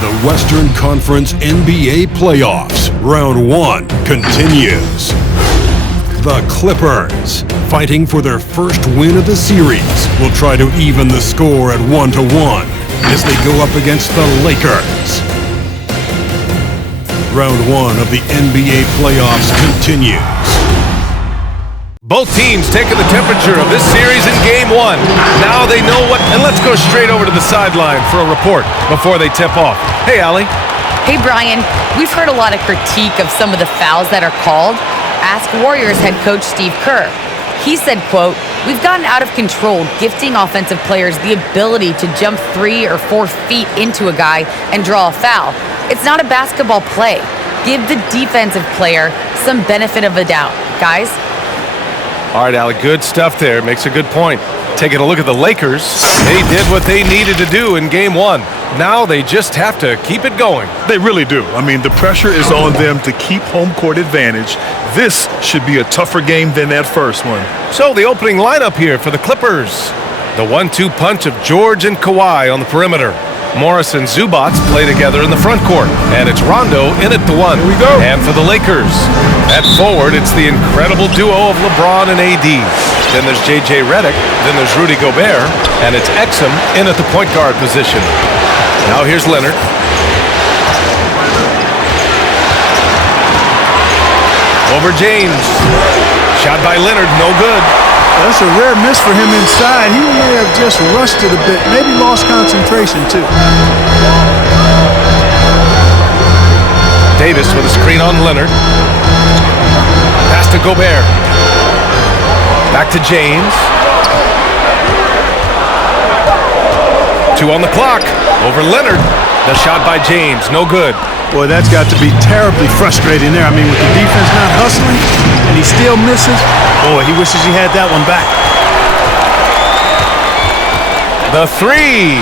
The Western Conference NBA Playoffs, Round 1 continues. The Clippers, fighting for their first win of the series, will try to even the score at 1-1 as they go up against the Lakers. Round 1 of the NBA Playoffs continues. Both teams taking the temperature of this series in Game 1. Now they know what, and let's go straight over to the sideline for a report before they tip off. Hey, Allie. Hey, Brian. We've heard a lot of critique of some of the fouls that are called. Ask Warriors head coach Steve Kerr. He said, quote, "We've gotten out of control, gifting offensive players the ability to jump 3 or 4 feet into a guy and draw a foul. It's not a basketball play. Give the defensive player some benefit of the doubt, guys." All right, Allie, good stuff there. Makes a good point. Taking a look at the Lakers, they did what they needed to do in Game 1. Now they just have to keep it going. They really do. I mean, the pressure is on them to keep home court advantage. This should be a tougher game than that first one. So the opening lineup here for the Clippers. The 1-2 punch of George and Kawhi on the perimeter. Morris and Zubac play together in the front court. And it's Rondo in at the 1. Here we go. And for the Lakers, at forward, it's the incredible duo of LeBron and AD. Then there's J.J. Redick. Then there's Rudy Gobert. And it's Exum in at the point guard position. Now here's Leonard. Over James. Shot by Leonard, no good. That's a rare miss for him inside. He may have just rushed it a bit, maybe lost concentration too. Davis with a screen on Leonard. Pass to Gobert. Back to James. 2 on the clock. Over Leonard. The shot by James, no good. Boy, that's got to be terribly frustrating there. I mean, with the defense not hustling and he still misses, boy, he wishes he had that one back. The 3.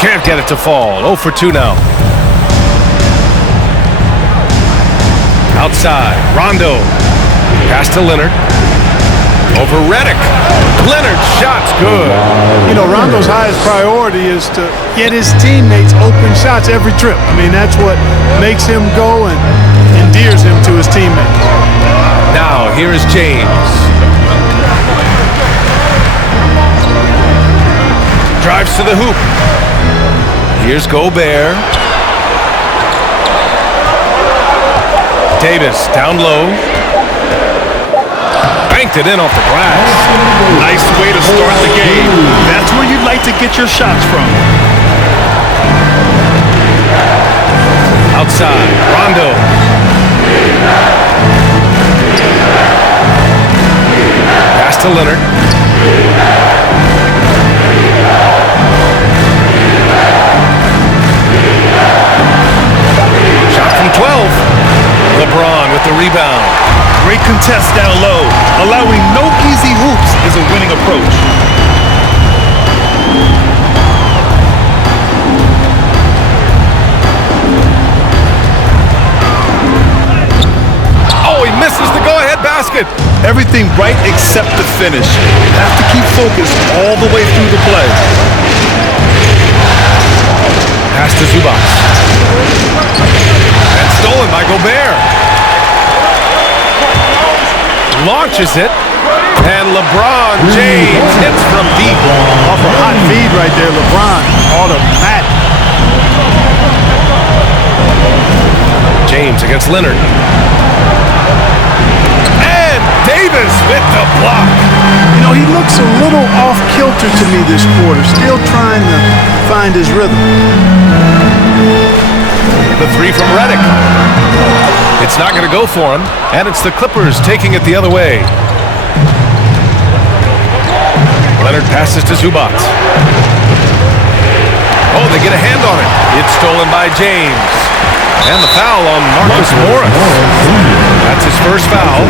Can't get it to fall. 0 for 2 now. Outside, Rondo. Pass to Leonard. Over Redick. Leonard's shot's good. You know, Rondo's highest priority is to get his teammates open shots every trip. I mean, that's what makes him go and endears him to his teammates. Now, here is James. Drives to the hoop. Here's Gobert. Davis down low. Banked it in off the glass. Nice way to start the game. That's where you'd like to get your shots from. Outside, Rondo. Pass to Leonard. Shot from 12. LeBron with the rebound. Great contest down low. Allowing no easy hoops is a winning approach. Oh, he misses the go-ahead basket. Everything right except the finish. Have to keep focused all the way through the play. Pass to Zubac. And stolen by Gobert. Launches it, and LeBron James hits from deep. Off a hot feed right there, LeBron. Automatic. James against Leonard. And Davis with the block. You know, he looks a little off kilter to me this quarter, still trying to find his rhythm. The 3 from Redick. It's not going to go for him, and it's the Clippers taking it the other way. Leonard passes to Zubac. Oh, they get a hand on it. It's stolen by James. And the foul on Marcus Morris. That's his first foul.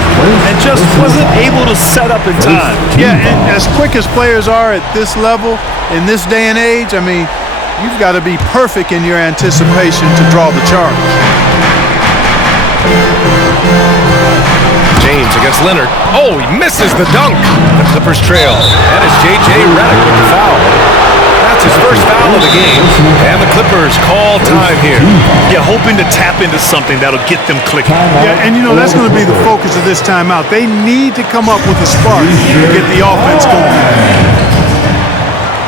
And just wasn't able to set up in time. Yeah, and as quick as players are at this level, in this day and age, I mean, you've got to be perfect in your anticipation to draw the charge. James against Leonard. Oh, he misses the dunk. The Clippers trail. And it's J.J. Redick with the foul. That's his first foul of the game. And the Clippers call all time here. Yeah, hoping to tap into something that'll get them clicking. Yeah, and that's going to be the focus of this timeout. They need to come up with a spark to get the offense going.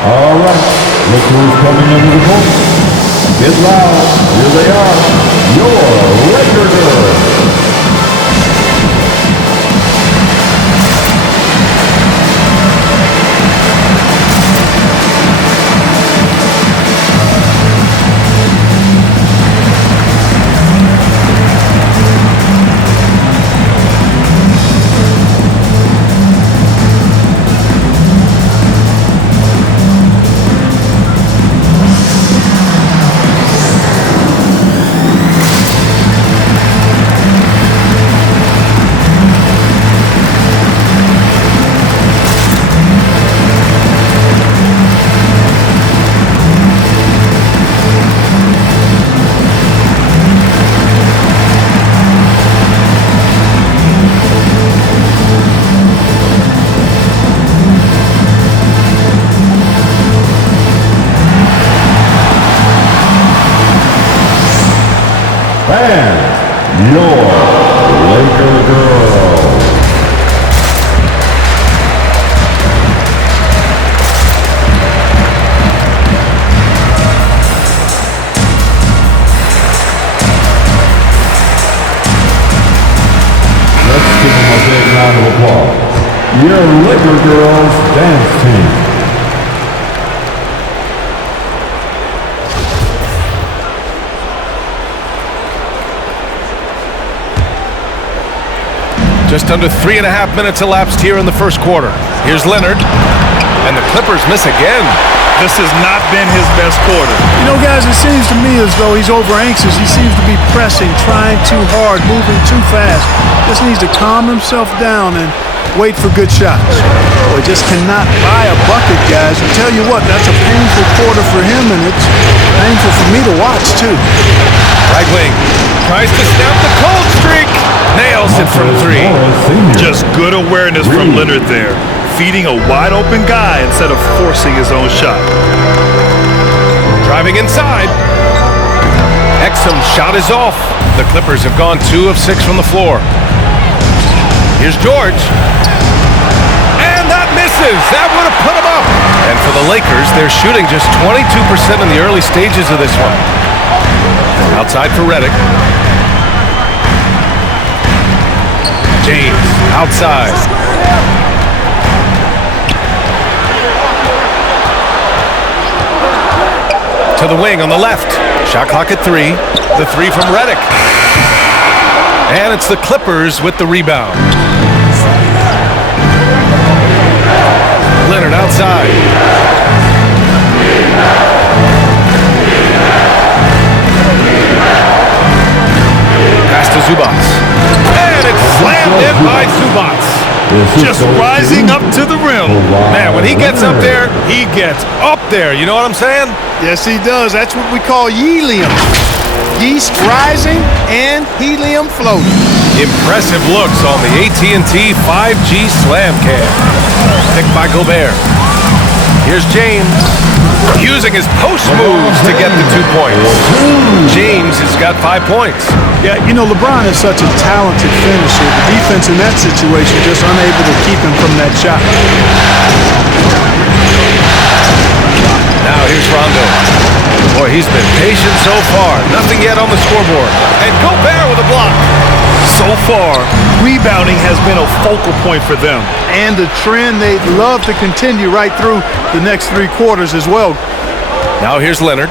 All right, look who's coming into the post. Get loud. Here they are, your Laker girls. And your Laker girls. Let's give them a big round of applause. Your Laker girls dance team. Just under 3.5 minutes elapsed here in the first quarter. Here's Leonard, and the Clippers miss again. This has not been his best quarter. Guys, it seems to me as though he's over anxious. He seems to be pressing, trying too hard, moving too fast. Just needs to calm himself down and wait for good shots. He just cannot buy a bucket, guys. I tell you what, that's a painful quarter for him, and it's painful for me to watch, too. Right wing tries to snap the cold streak. Nails it from three. Just good awareness from Leonard there. Feeding a wide open guy instead of forcing his own shot. Driving inside. Exum's shot is off. The Clippers have gone 2 of 6 from the floor. Here's George. And that misses. That would have put him up. And for the Lakers, they're shooting just 22% in the early stages of this one. Outside for Redick. James, outside. To the wing on the left. Shot clock at 3. The 3 from Redick. And it's the Clippers with the rebound. Leonard outside. Pass to Zubats. And it's slammed in by Zubats. Just rising up to the rim. Man, when he gets up there, he gets up there. You know what I'm saying? Yes, he does. That's what we call helium. Yeast rising and helium floating. Impressive looks on the AT&T 5G Slam Cam. Picked by Gobert. Here's James, using his post moves to get the 2 points. James has got 5 points. Yeah, LeBron is such a talented finisher. The defense in that situation just unable to keep him from that shot. Now here's Rondo. Boy, he's been patient so far. Nothing yet on the scoreboard. And Gobert with a block. So far, rebounding has been a focal point for them. And the trend they'd love to continue right through the next 3 quarters as well. Now here's Leonard.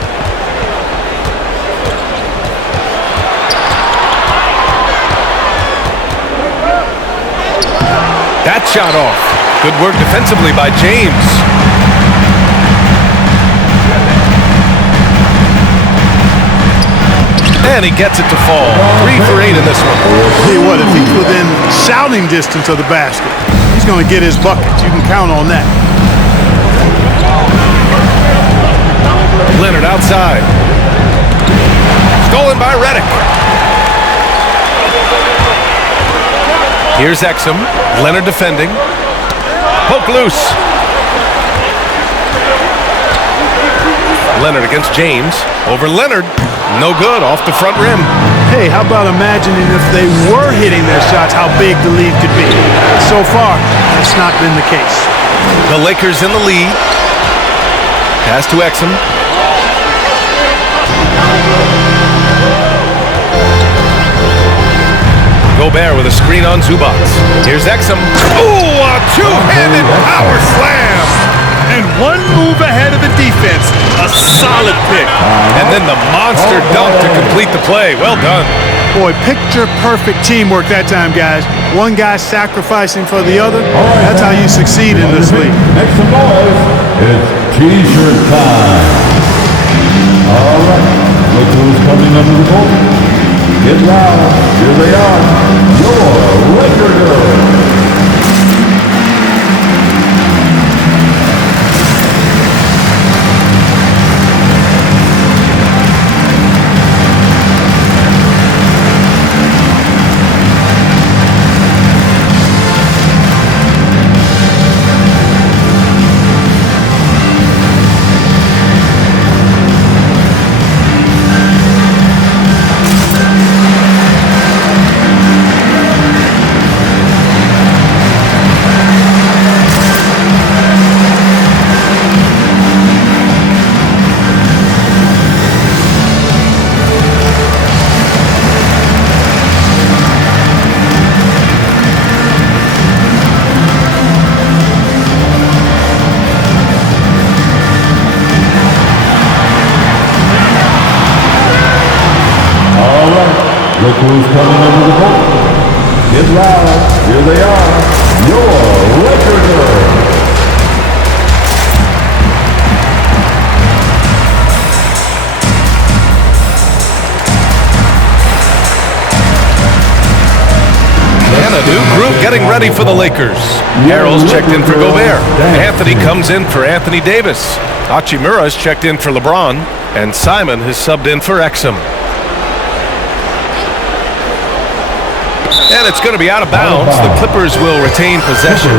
That shot off. Good work defensively by James. And he gets it to fall. 3 for 8 in this one. Tell you what, if he's within shouting distance of the basket, he's going to get his buckets. You can count on that. Leonard outside. Stolen by Redick. Here's Exum. Leonard defending. Poke loose. Leonard against James. Over Leonard. No good. Off the front rim. Hey, how about imagining if they were hitting their shots, how big the lead could be? So far, that's not been the case. The Lakers in the lead. Pass to Exum. Gobert with a screen on Zubac. Here's Exum. Ooh, a two-handed power slam! And one move ahead of the defense. A solid pick. And then the monster dunk to complete the play. Well done. Boy, picture-perfect teamwork that time, guys. One guy sacrificing for the other. That's how you succeed in this league. Make some noise. It's T-shirt time. All right. Look who's coming under the court. Get loud. Here they are. Your Laker girls. Look who's coming under the court. Get loud. Here they are. Your Laker girls. And a new group getting ready for the Lakers. Harrell's checked in for Gobert. Anthony comes in for Anthony Davis. Hachimura's checked in for LeBron. And Simon has subbed in for Exum. And it's going to be out of bounds. The Clippers will retain possession.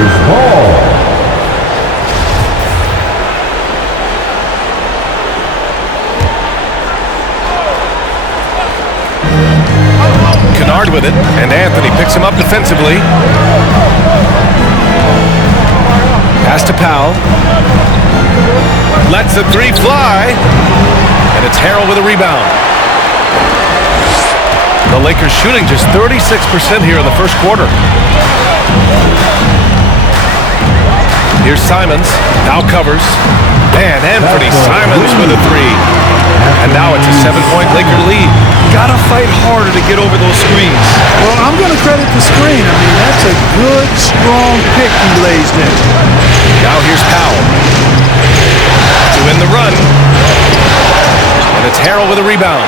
Kennard with it, and Anthony picks him up defensively. Pass to Powell. Lets the three fly. And it's Harrell with a rebound. The Lakers shooting just 36% here in the first quarter. Here's Simons. Now covers. And Anthony Simons with a three. And now it's a 7-point Laker lead. Gotta fight harder to get over those screens. Well, I'm going to credit the screen. I mean, that's a good, strong pick he lays there. Now here's Powell. To win the run. And it's Harrell with a rebound.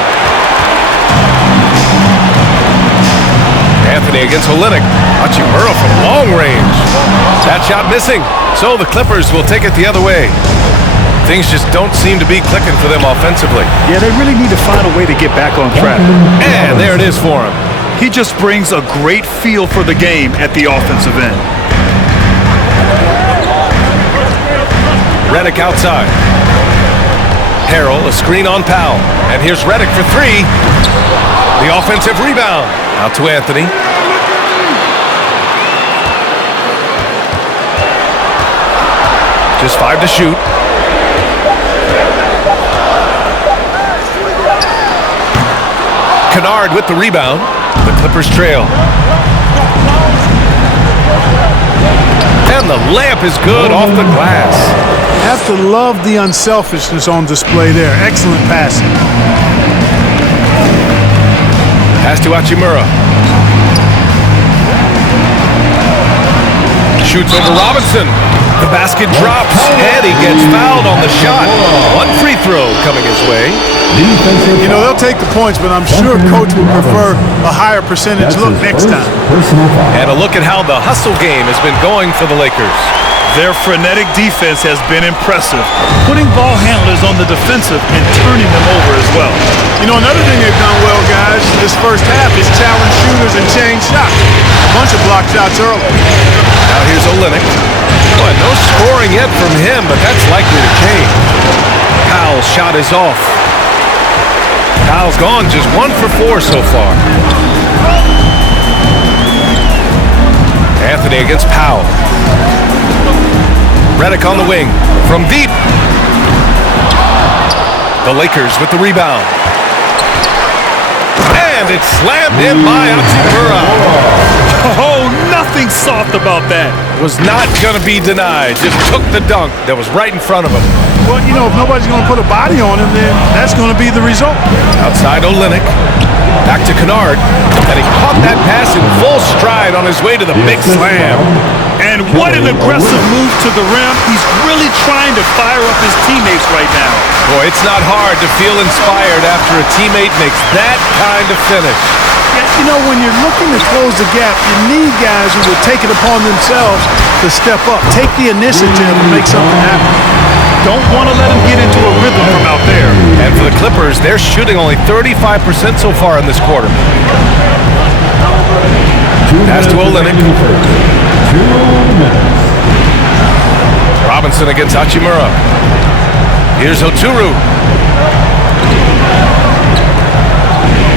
Anthony against Olynyk. Hachimura from long range. That shot missing. So the Clippers will take it the other way. Things just don't seem to be clicking for them offensively. Yeah, they really need to find a way to get back on track. And there it is for him. He just brings a great feel for the game at the offensive end. Redick outside. Harrell, a screen on Powell. And here's Redick for three. The offensive rebound. Out to Anthony. Just 5 to shoot. Kennard with the rebound. The Clippers trail. And the layup is good off the glass. Have to love the unselfishness on display there. Excellent passing. Pass to Hachimura. Shoots over Robinson. The basket drops, and he gets fouled on the shot. One free throw coming his way. You know, they'll take the points, but I'm sure Coach would prefer a higher percentage look next time. And a look at how the hustle game has been going for the Lakers. Their frenetic defense has been impressive, putting ball handlers on the defensive and turning them over as well. You know, another thing they've done well, guys, this first half is challenge shooters and change shots. A bunch of block shots early. Now here's Olynyk. Boy, no scoring yet from him, but that's likely to change. Powell Powell's shot is off. Powell's gone just 1 for 4 so far. Anthony against Powell. Redick on the wing from deep. The Lakers with the rebound. And it's slammed in by Hachimura. Oh, nothing soft about that. Was not going to be denied. Just took the dunk that was right in front of him. Well, you know, if nobody's going to put a body on him, then that's going to be the result. Outside Olynyk. Back to Kennard. And he caught that pass in full stride on his way to the big slam. And what an aggressive move to the rim. He's really trying to fire up his teammates right now. Boy, it's not hard to feel inspired after a teammate makes that kind of finish. Yeah, you know, when you're looking to close the gap, you need guys who will take it upon themselves to step up, take the initiative and make something happen. Don't want to let him get into a rhythm from out there. And for the Clippers, they're shooting only 35% so far in this quarter. Pass to Olynyk. 2 minutes. Robinson against Hachimura. Here's Oturu.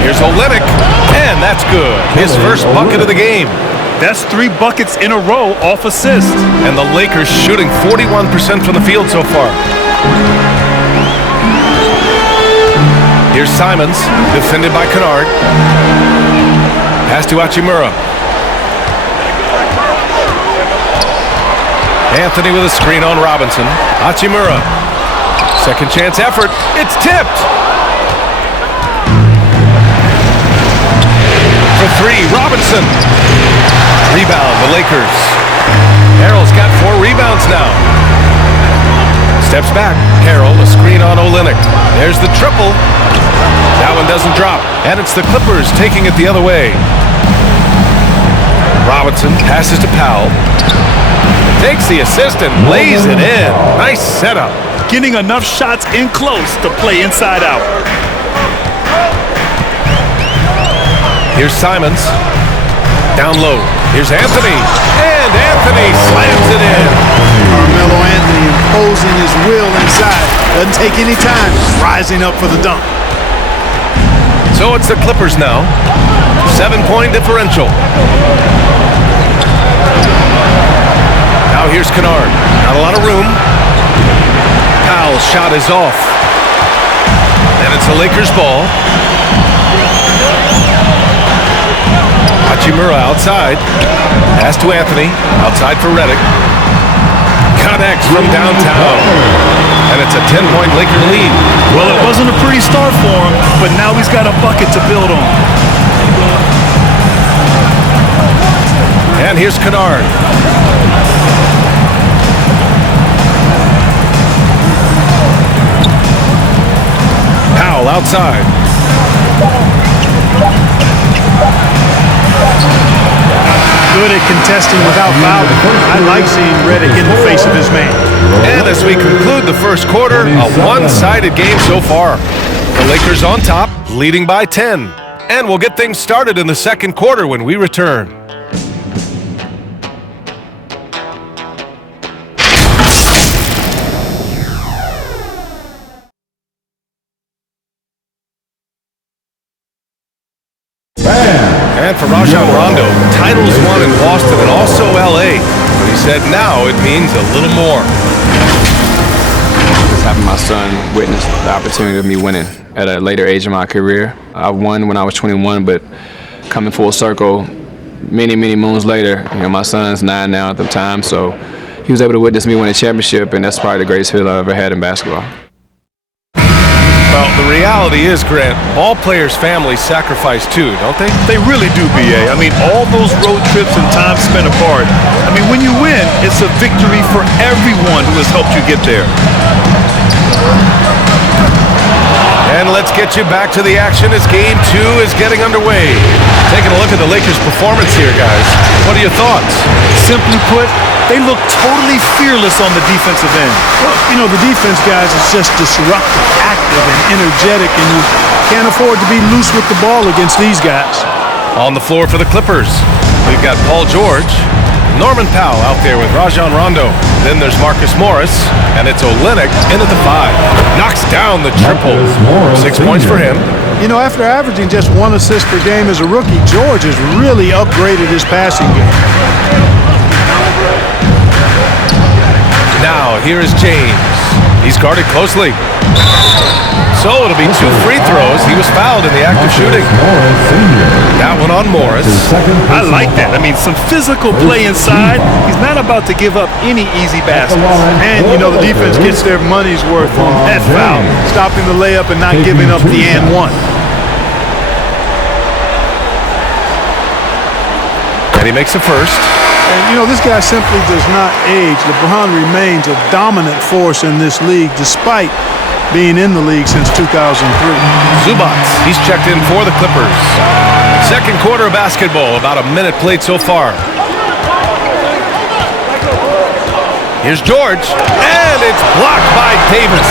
Here's Olynyk. And that's good. His first bucket of the game. That's 3 buckets in a row off assist. And the Lakers shooting 41% from the field so far. Here's Simons, defended by Kennard. Pass to Hachimura. Anthony with a screen on Robinson. Hachimura. Second chance effort. It's tipped. For 3, Robinson. Rebound, the Lakers. Harrell's got 4 rebounds now. Steps back. Harrell, a screen on Olynyk. There's the triple. That one doesn't drop. And it's the Clippers taking it the other way. Robinson passes to Powell. Takes the assist and lays it in. Nice setup. Getting enough shots in close to play inside out. Here's Simons. Down low. Here's Anthony. And Anthony slams it in. Carmelo Anthony imposing his will inside. Doesn't take any time. Rising up for the dunk. So it's the Clippers now. 7-point differential. Now here's Kennard. Not a lot of room. Powell's shot is off. And it's the Lakers' ball. Hachimura outside. Pass to Anthony. Outside for Redick. Connects from downtown. And it's a 10-point Laker lead. Well, it wasn't a pretty start for him, but now he's got a bucket to build on. And here's Kennard. Powell outside. Good at contesting without fouling. I like seeing Redick in the face of his man. And as we conclude the first quarter, a one-sided game so far. The Lakers on top, leading by 10. And we'll get things started in the second quarter when we return. And for Rajon Rondo, titles won in Boston and also LA. But he said now it means a little more. Just having my son witness the opportunity of me winning at a later age in my career. I won when I was 21, but coming full circle many, many moons later, you know, my son's 9 now at the time, so he was able to witness me win a championship, and that's probably the greatest feeling I've ever had in basketball. Well, the reality is, Grant, ball players' families sacrifice too, don't they? They really do, B.A. I mean, all those road trips and time spent apart. I mean, when you win, it's a victory for everyone who has helped you get there. And let's get you back to the action as Game 2 is getting underway. Taking a look at the Lakers' performance here, guys. What are your thoughts? Simply put, they look totally fearless on the defensive end. Well, you know, the defense, guys, is just disruptive, active, and energetic, and you can't afford to be loose with the ball against these guys. On the floor for the Clippers, we've got Paul George, Norman Powell out there with Rajon Rondo. Then there's Marcus Morris, and it's Olynyk in at the 5. Knocks down down the triple. 6 points for him. You know, after averaging just 1 assist per game as a rookie, George has really upgraded his passing game. Now, here is James. He's guarded closely. So it'll be 2 free throws. He was fouled in the act of shooting. That one on Morris. I like that. I mean, some physical play inside. He's not about to give up any easy baskets. And, you know, the defense gets their money's worth on that foul, stopping the layup and not giving up the and one. And he makes the first. And, you know, this guy simply does not age. LeBron remains a dominant force in this league despite being in the league since 2003. Zubac, he's checked in for the Clippers. Second quarter of basketball, about a minute played so far. Here's George, and it's blocked by Davis.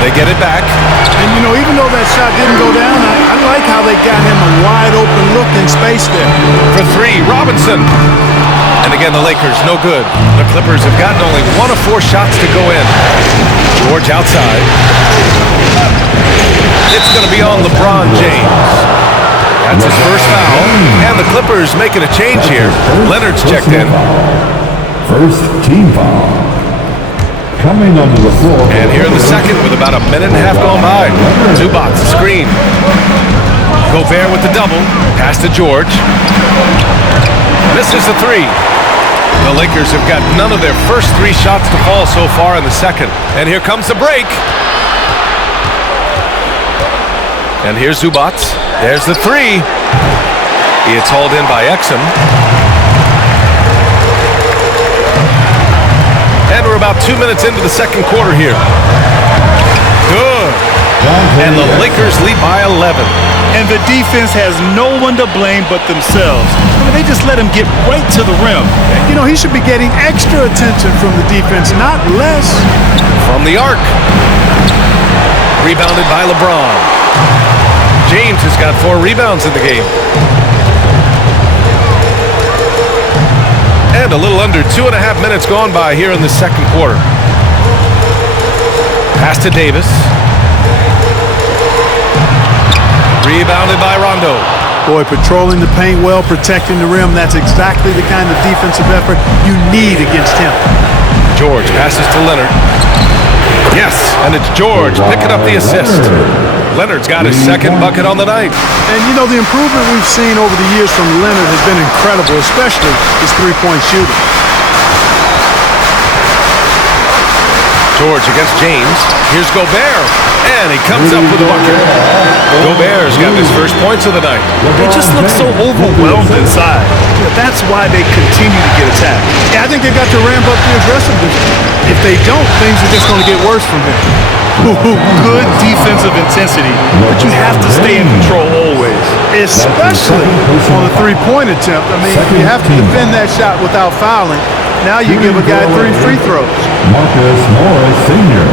They get it back. And, you know, even though that shot didn't go down, I like how they got him a wide open look in space there. For 3, Robinson. And again, the Lakers, no good. The Clippers have gotten only 1 of 4 shots to go in. George outside. It's going to be on LeBron James. That's his first foul. And the Clippers making a change here. Leonard's checked in. First team foul. Coming onto the floor. And here in the second with about a minute and a half gone by. Zubac, screen. Gobert with the double. Pass to George. Misses the 3. The Lakers have got none of their first 3 shots to fall so far in the second. And here comes the break. And here's Zubac. There's the 3. It's hauled in by Exum. And we're about 2 minutes into the second quarter here. Good. And the Lakers lead by 11. And the defense has no one to blame but themselves. I mean, they just let him get right to the rim. You know, he should be getting extra attention from the defense, not less. From the arc. Rebounded by LeBron. James has got 4 rebounds in the game. And a little under 2.5 minutes gone by here in the second quarter. Pass to Davis. Rebounded by Rondo. Boy, patrolling the paint well, protecting the rim, that's exactly the kind of defensive effort you need against him. George passes to Leonard. Yes, and it's George picking up the assist. Leonard's got his second bucket on the night. And, you know, the improvement we've seen over the years from Leonard has been incredible, especially his three-point shooting. George against James. Here's Gobert. And he comes up with a bucket. Gobert's got his first points of the night. They just look so overwhelmed inside. That's why they continue to get attacked. Yeah, I think they've got to ramp up the aggressiveness. If they don't, things are just going to get worse from him. Good defensive intensity, but you have to stay in control always. Especially on a three-point attempt. I mean, you have to defend that shot without fouling. Now you give a guy 3 free throws. Marcus Morris Sr.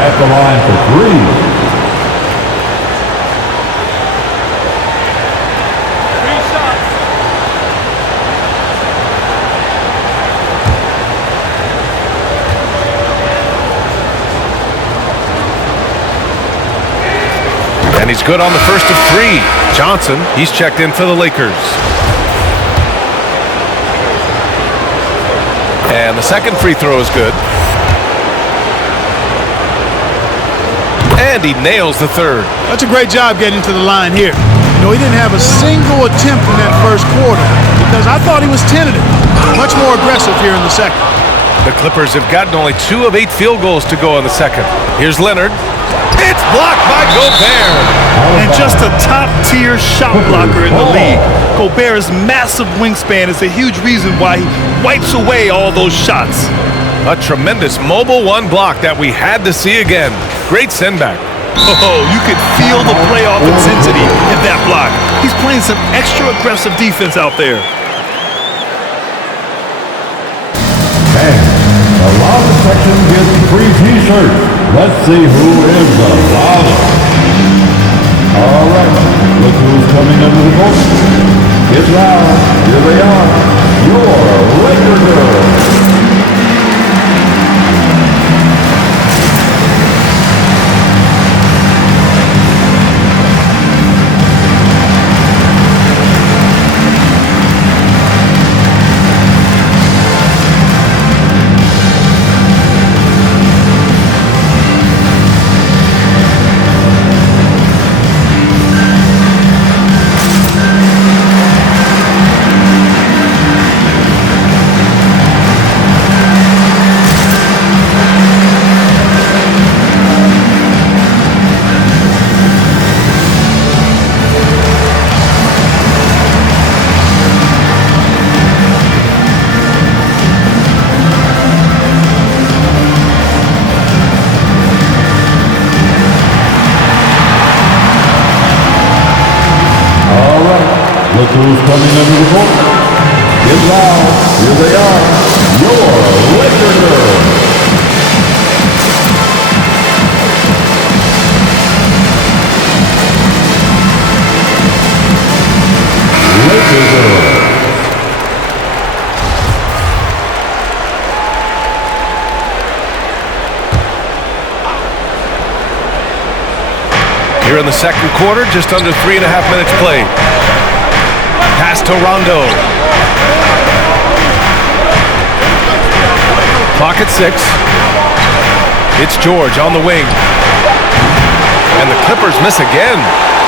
at the line for 3. And he's good on the first of 3. Johnson, he's checked in for the Lakers. And the second free throw is good. And he nails the third. That's a great job getting to the line here. You know, he didn't have a single attempt in that first quarter because I thought he was tentative. Much more aggressive here in the second. The Clippers have gotten only 2 of 8 field goals to go in the second. Here's Leonard. It's blocked by Gobert. And just a top-tier shot blocker in the league. Gobert's massive wingspan is a huge reason why he wipes away all those shots. A tremendous mobile 1 block that we had to see again. Great send-back. Oh, you could feel the playoff intensity in that block. He's playing some extra aggressive defense out there. And the lava section gets free t-shirts. Let's see who is the lava. All right, look who's coming under the court. Get loud. Here they are. Your Laker girls. 1 Look who's coming under the court. Get loud. Here they are. Your Laker girls. Laker girls. Here in the second quarter, just under 3.5 minutes played. Pass to Rondo. Clock at 6. It's George on the wing. And the Clippers miss again.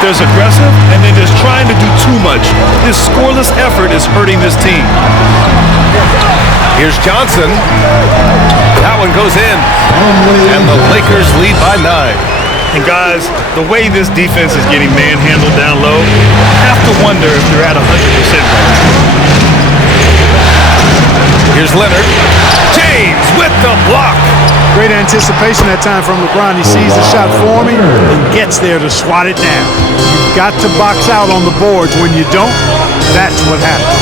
There's aggressive, and then there's trying to do too much. This scoreless effort is hurting this team. Here's Johnson. That one goes in. And the Lakers lead by 9. And guys, the way this defense is getting manhandled down low, I have to wonder if they're at 100% right. Here's Leonard. James with the block. Great anticipation that time from LeBron. He sees the shot forming and gets there to swat it down. You've got to box out on the boards. When you don't, that's what happens.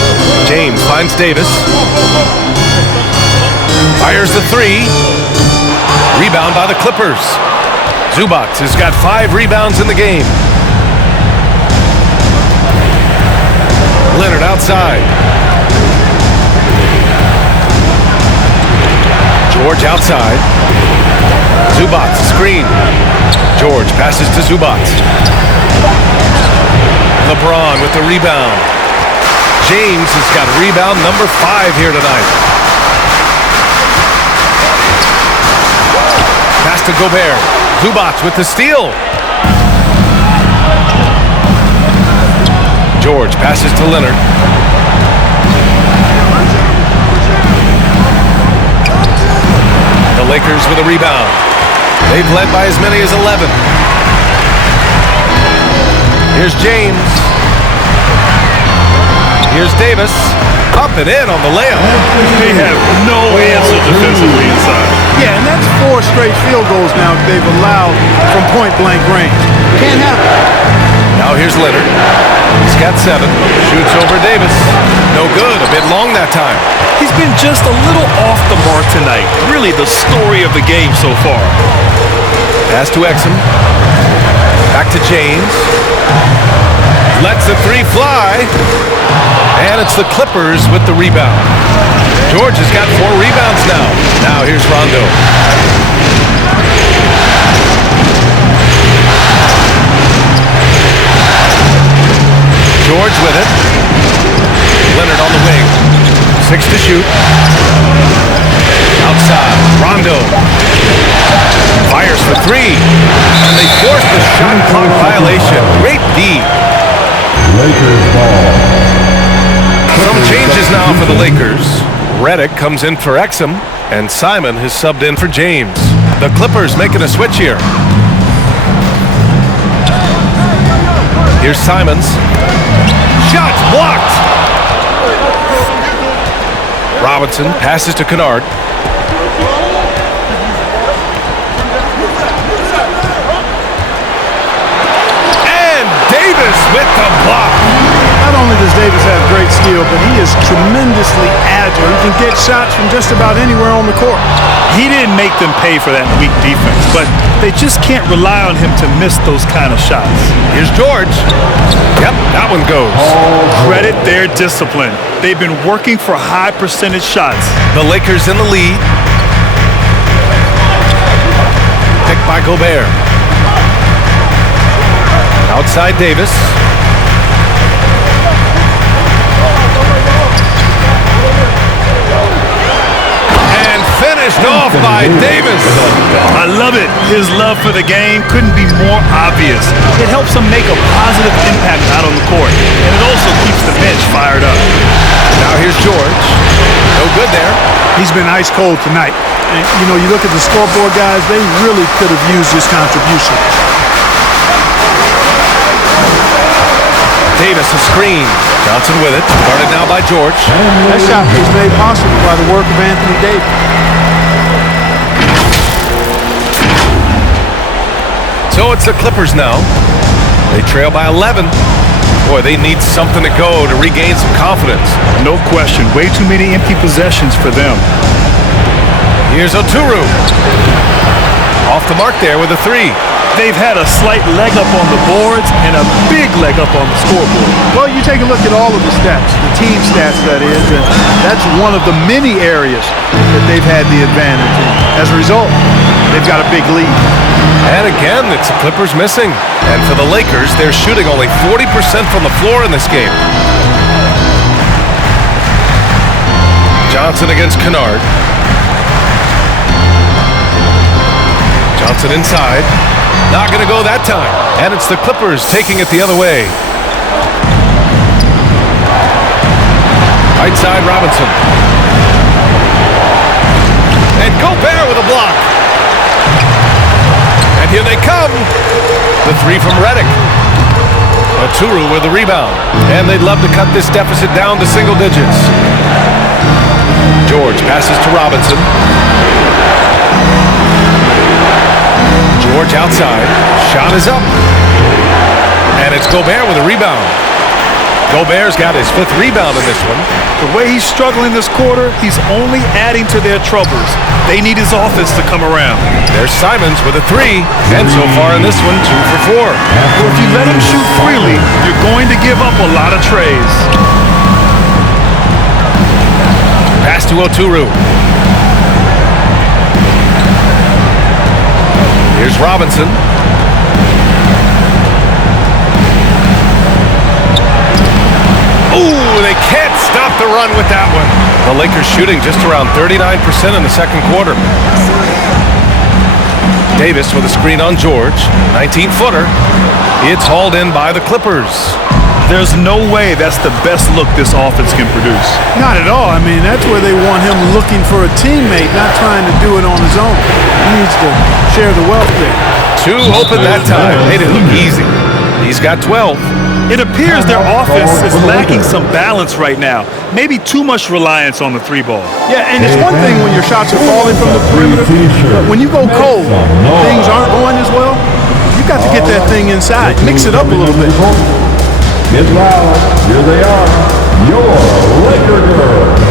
James finds Davis. Fires the 3. Rebound by the Clippers. Zubac has got 5 rebounds in the game. Leonard outside. George outside. Zubac screen. George passes to Zubac. LeBron with the rebound. James has got rebound number 5 here tonight. Pass to Gobert. Zubac with the steal. George passes to Leonard. The Lakers with a rebound. They've led by as many as 11. Here's James. Here's Davis. Up and in on the layup. They have no answer defensively inside. Yeah, and that's 4 straight field goals now they've allowed from point-blank range. Can't happen. Now here's Leonard. He's got 7. Shoots over Davis. No good. A bit long that time. He's been just a little off the mark tonight. Really the story of the game so far. Pass to Exum. Back to James. Lets the 3 fly. And it's the Clippers with the rebound. George has got 4 rebounds now. Now here's Rondo. George with it. Leonard on the wing. 6 to shoot. Outside. Rondo. Fires for 3. And they force the shot clock violation. Great D. Lakers ball. Some changes now for the Lakers. Redick comes in for Exum, and Simon has subbed in for James. The Clippers making a switch here. Here's Simons. Shots blocked. Robinson passes to Kennard. And Davis with the block. Not only does Davis have great skill, but he is tremendously agile. He can get shots from just about anywhere on the court. He didn't make them pay for that weak defense, but they just can't rely on him to miss those kind of shots. Here's George. Yep, that one goes. Credit their discipline. They've been working for high percentage shots. The Lakers in the lead. Picked by Gobert. Outside Davis. Finished off by Davis. I love it. His love for the game couldn't be more obvious. It helps him make a positive impact out on the court, and it also keeps the bench fired up. Now here's George. No good there. He's been ice cold tonight. And, you know, you look at the scoreboard, guys, they really could have used his contribution. Davis a screen. Johnson with it. Guarded now by George. That shot was made possible by the work of Anthony Davis. So it's the Clippers now. They trail by 11. Boy, they need something to go to regain some confidence. No question. Way too many empty possessions for them. Here's Oturu. Off the mark there with a 3. They've had a slight leg up on the boards and a big leg up on the scoreboard. Well, you take a look at all of the stats, the team stats that is, and that's one of the many areas that they've had the advantage in. As a result, they've got a big lead. And again, it's the Clippers missing. And for the Lakers, they're shooting only 40% from the floor in this game. Johnson against Kennard. Johnson inside. Not going to go that time. And it's the Clippers taking it the other way. Right side, Robinson. And Gobert with a block. And here they come. The 3 from Redick. Oturu with the rebound. And they'd love to cut this deficit down to single digits. George passes to Robinson. George outside. Shot is up. And it's Gobert with a rebound. Gobert's got his 5th rebound in this one. The way he's struggling this quarter, he's only adding to their troubles. They need his offense to come around. There's Simons with a 3. And so far in this one, 2 for 4. Well, if you let him shoot freely, you're going to give up a lot of trays. Pass to Oturu. Here's Robinson. Ooh, they can't stop the run with that one. The Lakers shooting just around 39% in the second quarter. Davis with a screen on George. 19-footer. It's hauled in by the Clippers. There's no way that's the best look this offense can produce. Not at all. I mean, that's where they want him looking for a teammate, not trying to do it on his own. He needs to share the wealth there. 2 open that time. Made it look easy. He's got 12. It appears their offense is lacking some balance right now. Maybe too much reliance on the 3-ball. Yeah, and it's one thing when your shots are falling from the perimeter, but when you go cold, things aren't going as well. You got to get that thing inside. Mix it up a little bit. Get loud. Here they are. Your Laker girls.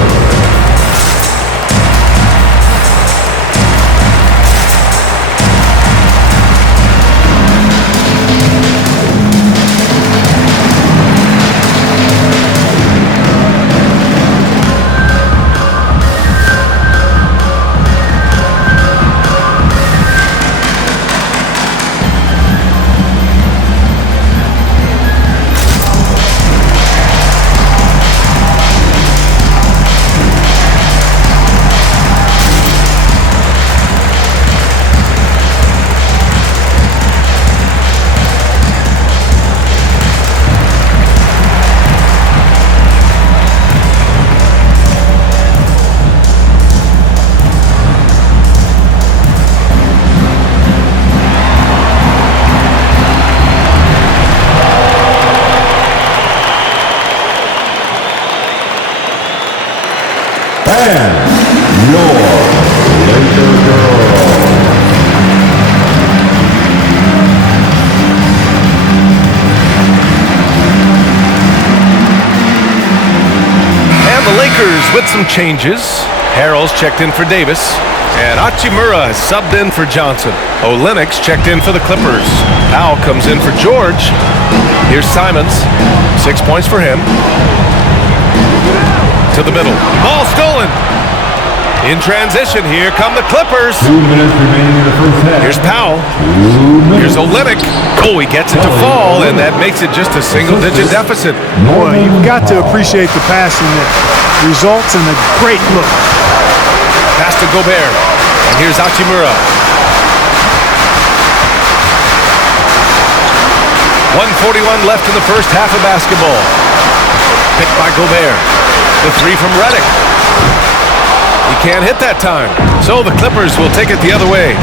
With some changes, Harrell's checked in for Davis, and Hachimura has subbed in for Johnson. Olenek's checked in for the Clippers. Powell comes in for George. Here's Simons, 6 points for him. To the middle, ball stolen. In transition, here come the Clippers. 2 minutes remaining in the first half. Here's Powell. Here's Olenek. Oh, he gets it to fall, and that makes it just a single-digit deficit. Boy, you've got to appreciate the passing that results in a great look. Pass to Gobert. And here's Hachimura. 1:41 left in the first half of basketball. Picked by Gobert. The 3 from Redick. He can't hit that time. So the Clippers will take it the other way.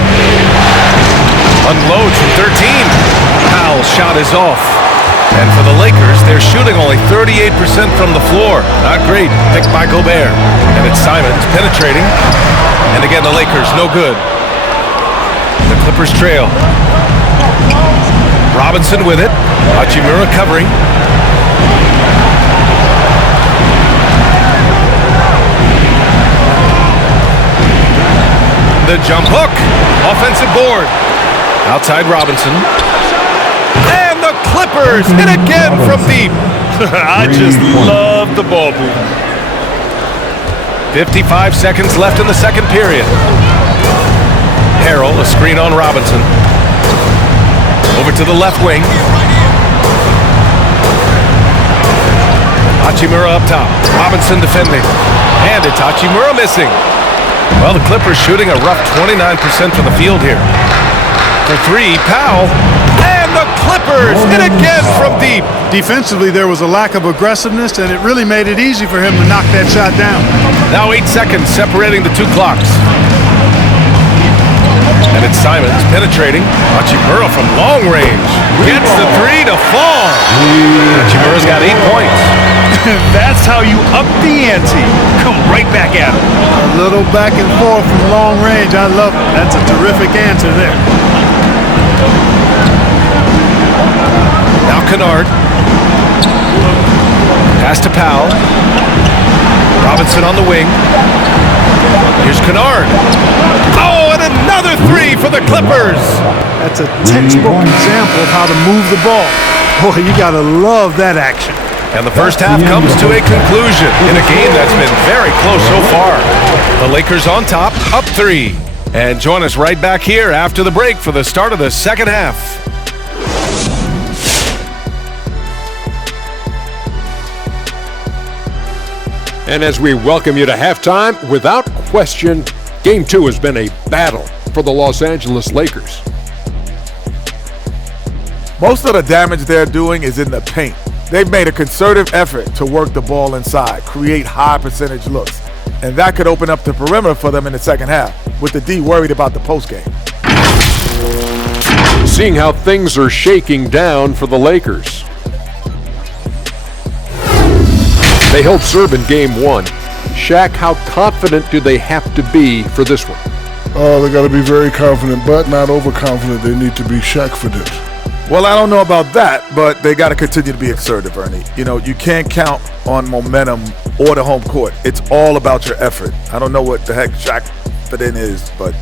Unloads from 13. Powell's shot is off. And for the Lakers, they're shooting only 38% from the floor. Not great. Picked by Gobert. And it's Simons penetrating. And again, the Lakers, no good. The Clippers trail. Robinson with it. Hachimura covering. the jump hook. Offensive board. Outside Robinson. And the Clippers hit again from deep. I just love the ball movement. 55 seconds left in the second period. Harrell, a screen on Robinson. Over to the left wing. Hachimura up top. Robinson defending. And it's Hachimura missing. Well, the Clippers shooting a rough 29% from the field here. For three, Powell. And the Clippers hit again from deep. Defensively, there was a lack of aggressiveness, and it really made it easy for him to knock that shot down. Now 8 seconds separating the two clocks. And it's Simons penetrating. Hachimura from long range. Gets the three to fall. Hachimura's got 8 points. That's how you up the ante. Come right back at him. A little back and forth from long range. I love it. That's a terrific answer there. Now Kennard. Pass to Powell. Robinson on the wing. Here's Kennard. Oh, and another three for the Clippers. That's a textbook example of how to move the ball. Boy, you got to love that action. And the first half comes to a conclusion in a game that's been very close so far. The Lakers on top, up 3. And join us right back here after the break for the start of the second half. And as we welcome you to halftime, without question, Game 2 has been a battle for the Los Angeles Lakers. Most of the damage they're doing is in the paint. They've made a concerted effort to work the ball inside, create high percentage looks, and that could open up the perimeter for them in the second half, with the D worried about the postgame. Seeing how things are shaking down for the Lakers. They held serve in Game 1. Shaq, how confident do they have to be for this one? Oh, they got to be very confident, but not overconfident. They need to be Shaq-fident. Well, I don't know about that, but they got to continue to be assertive, Ernie. You know, you can't count on momentum or the home court. It's all about your effort. I don't know what the heck Shaq-fident is, but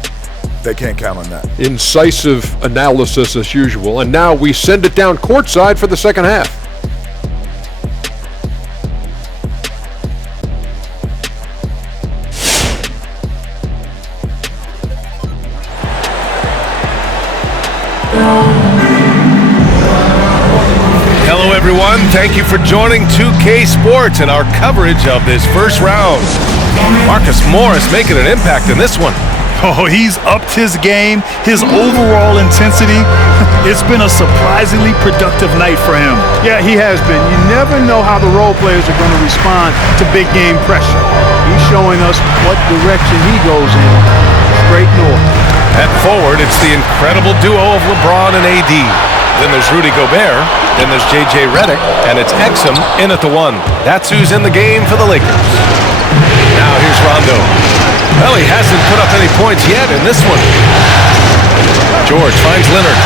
they can't count on that. Incisive analysis as usual, and now we send it down courtside for the second half. Hello, everyone. Thank you for joining 2K Sports and our coverage of this first round. Marcus Morris making an impact in this one. Oh, he's upped his game, his overall intensity. It's been a surprisingly productive night for him. Yeah, he has been. You never know how the role players are going to respond to big game pressure. He's showing us what direction he goes in. Straight north. At forward, it's the incredible duo of LeBron and AD. Then there's Rudy Gobert, then there's JJ Redick, and it's Exum in at the 1. That's who's in the game for the Lakers. Now here's Rondo. Well, he hasn't put up any points yet in this one. George finds Leonard.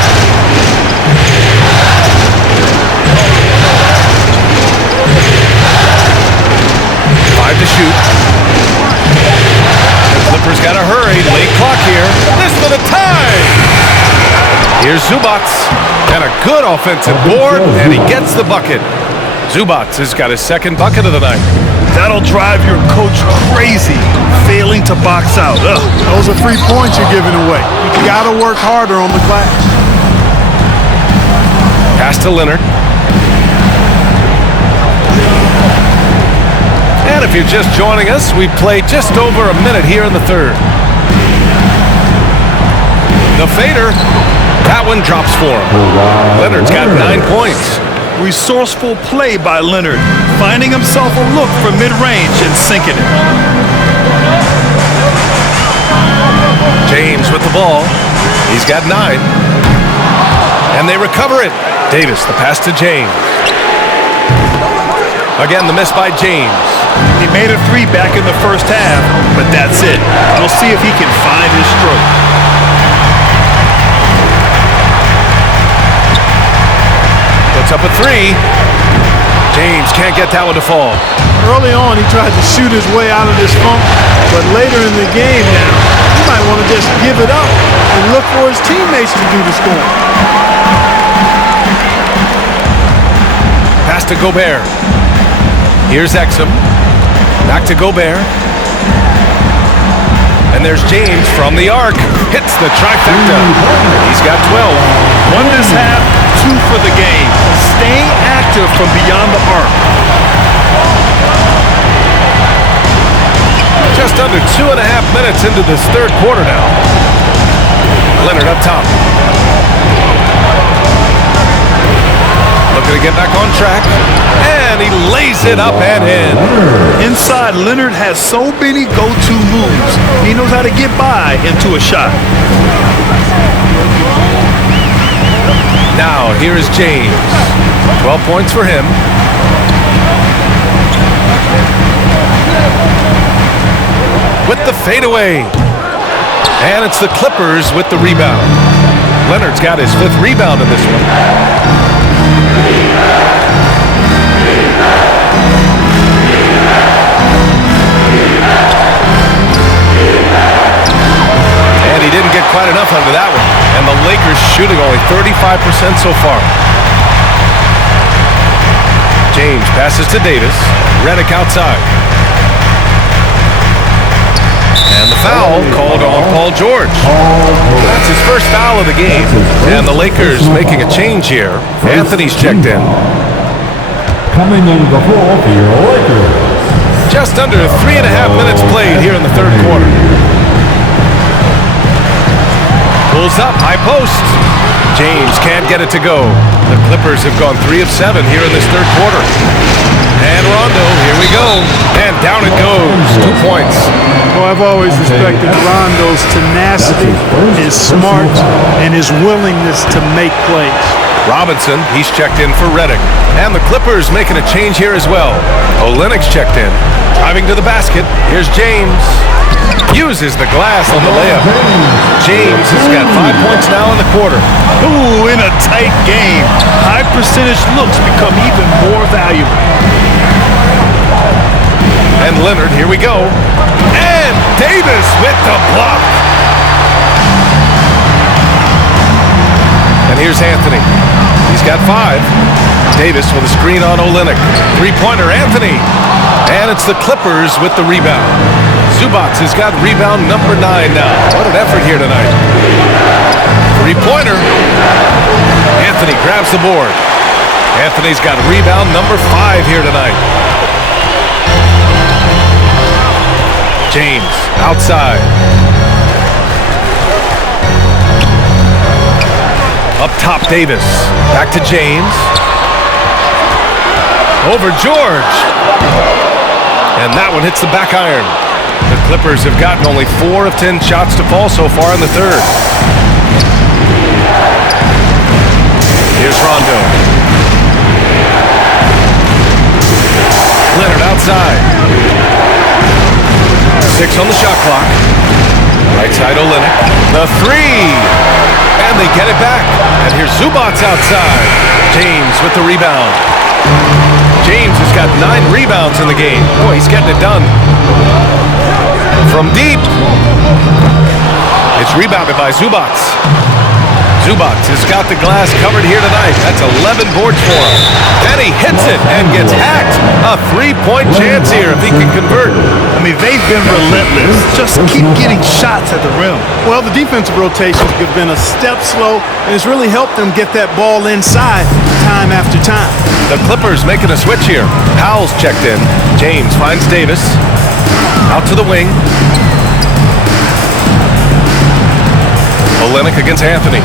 Five to shoot. The Clippers gotta hurry. Late clock here. This for the tie! Here's Zubac, and a good offensive board, and he gets the bucket. Zubac has got his second bucket of the night. That'll drive your coach crazy, failing to box out. Ugh. Those are 3 points you're giving away. You got to work harder on the glass. Pass to Leonard. And if you're just joining us, we played just over a minute here in the third. The fader. That one drops for him. Leonard's got 9 points. Resourceful play by Leonard, finding himself a look for mid-range and sinking it. James with the ball. He's got 9. And they recover it. Davis, the pass to James. Again, the miss by James. He made a 3 back in the first half, but that's it. We'll see if he can find his stroke. Puts up a 3. James can't get that one to fall. Early on, he tried to shoot his way out of this funk, but later in the game now, might want to just give it up and look for his teammates to do the scoring. Pass to Gobert. Here's Exum. Back to Gobert. And there's James from the arc. Hits the trifecta. He's got 12. Won this half, 2 for the game. Staying active from beyond the arc. Just under 2.5 minutes into this third quarter now. Leonard up top. Looking to get back on track. And he lays it up and in. Inside, Leonard has so many go-to moves. He knows how to get by into a shot. Now, here is James. 12 points for him. With the fadeaway. And it's the Clippers with the rebound. Leonard's got his 5th rebound in this one. And he didn't get quite enough under that one. And the Lakers shooting only 35% so far. James passes to Davis. Redick outside. And the foul called on Paul George. That's his first foul of the game. And the Lakers making a change here. Anthony's checked in. Coming in the floor for your Lakers. Just under 3.5 minutes played here in the third quarter. Pulls up, high post. James can't get it to go. The Clippers have gone 3 of 7 here in this third quarter. And Rondo, here we go. And down it goes. 2 points. Well, I've always respected Rondo's tenacity, his smarts, and his willingness to make plays. Robinson, he's checked in for Redick. And the Clippers making a change here as well. Olynyk's checked in. Driving to the basket. Here's James. Uses the glass on the layup. James has got 5 points now in the quarter. Ooh, in a tight game. High percentage looks become even more valuable. And Leonard, here we go. And Davis with the block. And here's Anthony. He's got 5. Davis with a screen on Olynyk. 3-pointer, Anthony. And it's the Clippers with the rebound. Zubac has got rebound number 9 now. What an effort here tonight. 3-pointer. Anthony grabs the board. Anthony's got rebound number 5 here tonight. James outside. Up top, Davis. Back to James. Over George. And that one hits the back iron. The Clippers have gotten only 4 of 10 shots to fall so far in the third. Here's Rondo. Leonard outside. 6 on the shot clock. Right side Olynyk. The 3. And they get it back. And here's Zubac outside. James with the rebound. James has got 9 rebounds in the game. Boy, he's getting it done. From deep. It's rebounded by Zubac. Zubac has got the glass covered here tonight. That's 11 boards for him. Then he hits it and gets hacked. A 3-point chance here if he can convert. I mean, they've been relentless. Just keep getting shots at the rim. Well, the defensive rotations have been a step slow, and it's really helped them get that ball inside time after time. The Clippers making a switch here. Powell's checked in. James finds Davis. Out to the wing. Olynyk against Anthony.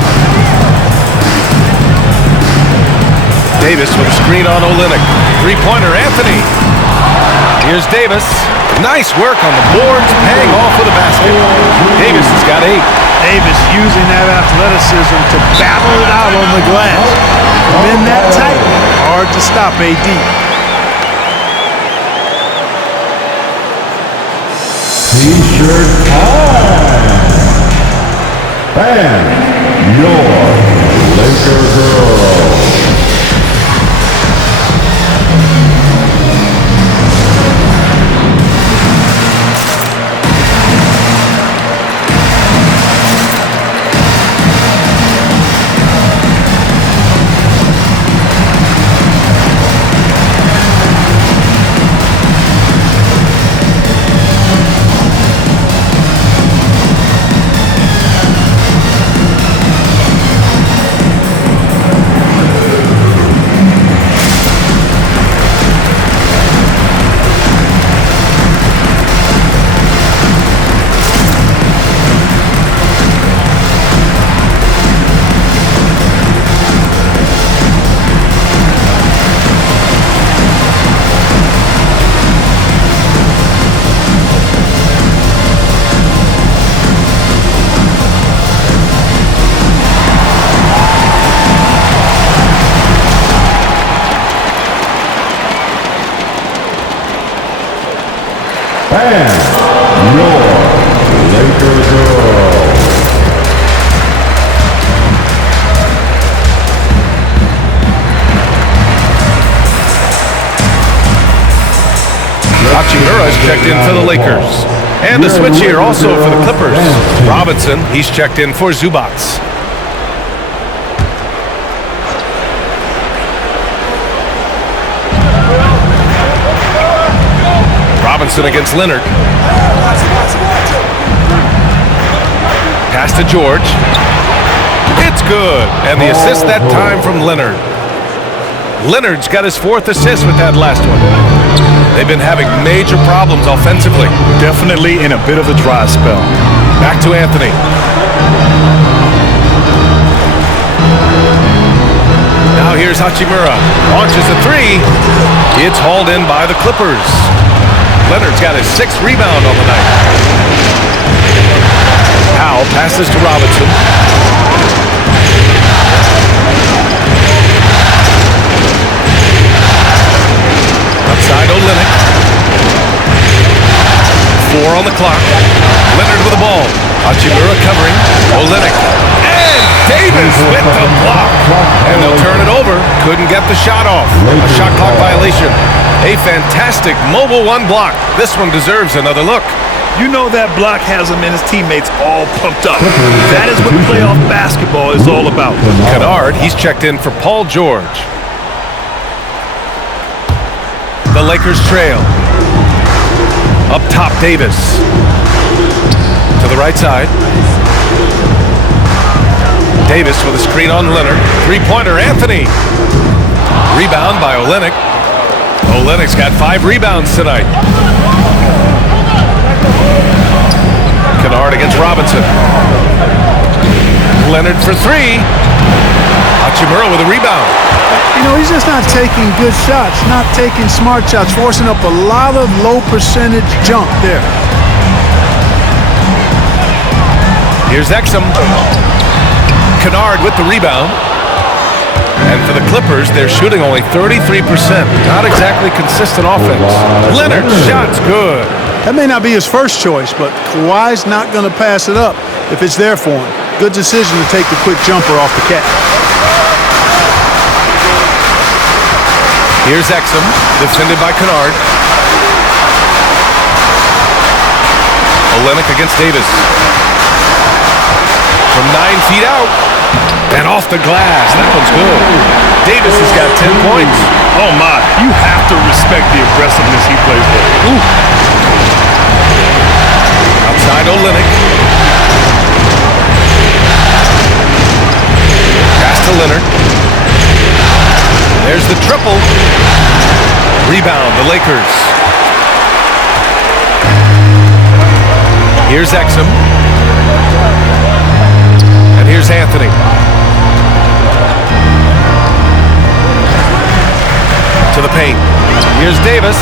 Davis with a screen on Olynyk. 3-pointer, Anthony. Here's Davis. Nice work on the boards, paying off with a basket. Davis has got 8. Davis using that athleticism to battle it out on the glass. Been that tight, hard to stop AD. T-shirt time. And your Laker girl. Hachimura is checked in for the Lakers. And a switch here also for the Clippers. Robinson, he's checked in for Zubats. Robinson against Leonard. Pass to George. It's good. And the assist that time from Leonard. Leonard's got his 4th assist with that last one. They've been having major problems offensively. Definitely in a bit of a dry spell. Back to Anthony. Now here's Hachimura. Launches a 3. It's hauled in by the Clippers. Leonard's got his 6th rebound on the night. Powell passes to Robinson. Outside Olynyk. 4 on the clock. Leonard with the ball. Hachimura covering. Olynyk. And Davis with the block. And they'll turn it over. Couldn't get the shot off. A shot clock violation. A fantastic mobile 1 block. This one deserves another look. You know that block has him and his teammates all pumped up. That is what playoff basketball is all about. Kennard, he's checked in for Paul George. The Lakers trail. Up top, Davis. To the right side. Davis with a screen on Leonard. 3-pointer, Anthony. Rebound by Olynyk. Olynyk's got 5 rebounds tonight. Kennard against Robinson. Leonard for 3. Hachimura with a rebound. You know, he's just not taking good shots, not taking smart shots, forcing up a lot of low percentage jump there. Here's Exum. Kennard with the rebound. And for the Clippers, they're shooting only 33%. Not exactly consistent offense. Leonard, shot's good. That may not be his first choice, but Kawhi's not going to pass it up if it's there for him. Good decision to take the quick jumper off the catch. Here's Exum, defended by Kennard. Olynyk against Davis. From 9 feet out. And off the glass. That one's good. Davis has got 10 points. Oh, my. You have to respect the aggressiveness he plays with. Ooh. Outside Olynyk. Pass to Leonard. There's the triple. Rebound, the Lakers. Here's Exum. And here's Anthony. To the paint. Here's Davis.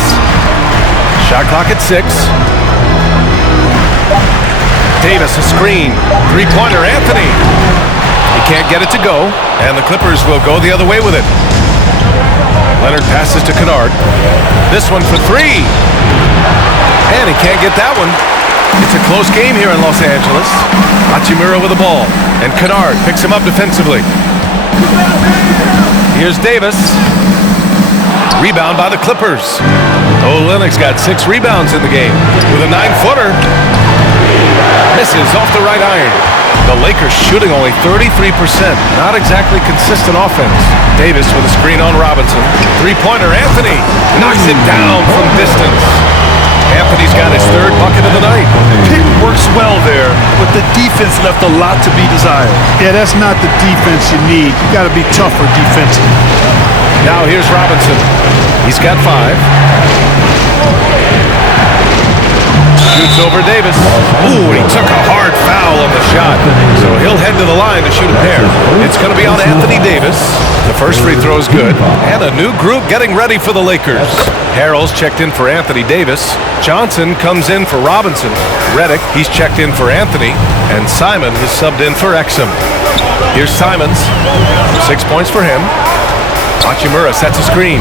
Shot clock at 6. Davis, a screen. 3-pointer, Anthony. He can't get it to go, and the Clippers will go the other way with it. Leonard passes to Kennard. This one for 3. And he can't get that one. It's a close game here in Los Angeles. Hachimura with the ball, and Kennard picks him up defensively. Here's Davis. Rebound by the Clippers. Olynyk's got 6 rebounds in the game with a 9-footer. Misses off the right iron. The Lakers shooting only 33%. Not exactly consistent offense. Davis with a screen on Robinson. 3-pointer, Anthony. Knocks it down from distance. Anthony's got his 3rd bucket of the night. Pitt works well there, but the defense left a lot to be desired. Yeah, that's not the defense you need. You got to be tougher defensively. Now here's Robinson. He's got 5. Shoots over Davis. Ooh, he took a hard foul on the shot. So he'll head to the line to shoot a pair. It's going to be on Anthony Davis. The first free throw is good. And a new group getting ready for the Lakers. Harrell's checked in for Anthony Davis. Johnson comes in for Robinson. Redick, he's checked in for Anthony. And Simon is subbed in for Exum. Here's Simons. 6 points for him. Hachimura sets a screen.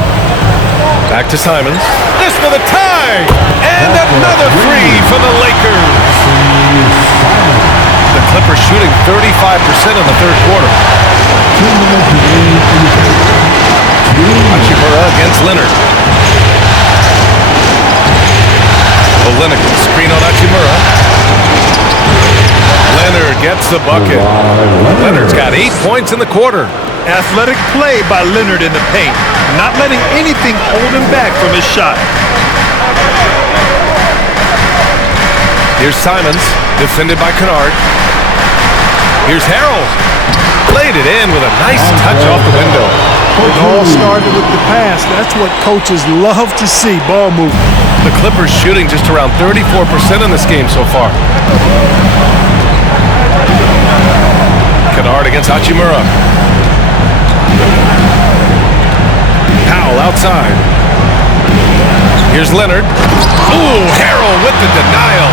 Back to Simons. This for the tie! And another 3 for the Lakers. The Clippers shooting 35% in the 3rd quarter. Hachimura against Leonard. Gets the bucket. Leonard's got 8 points in the quarter. Athletic play by Leonard in the paint, not letting anything hold him back from his shot. Here's Simons, defended by Kennard. Here's Harrell. Laid it in with a nice touch off the window. It all started with the pass. That's what coaches love to see, ball movement. The Clippers shooting just around 34% in this game so far. Kennard against Hachimura. Powell outside. Here's Leonard. Ooh, Harrell with the denial.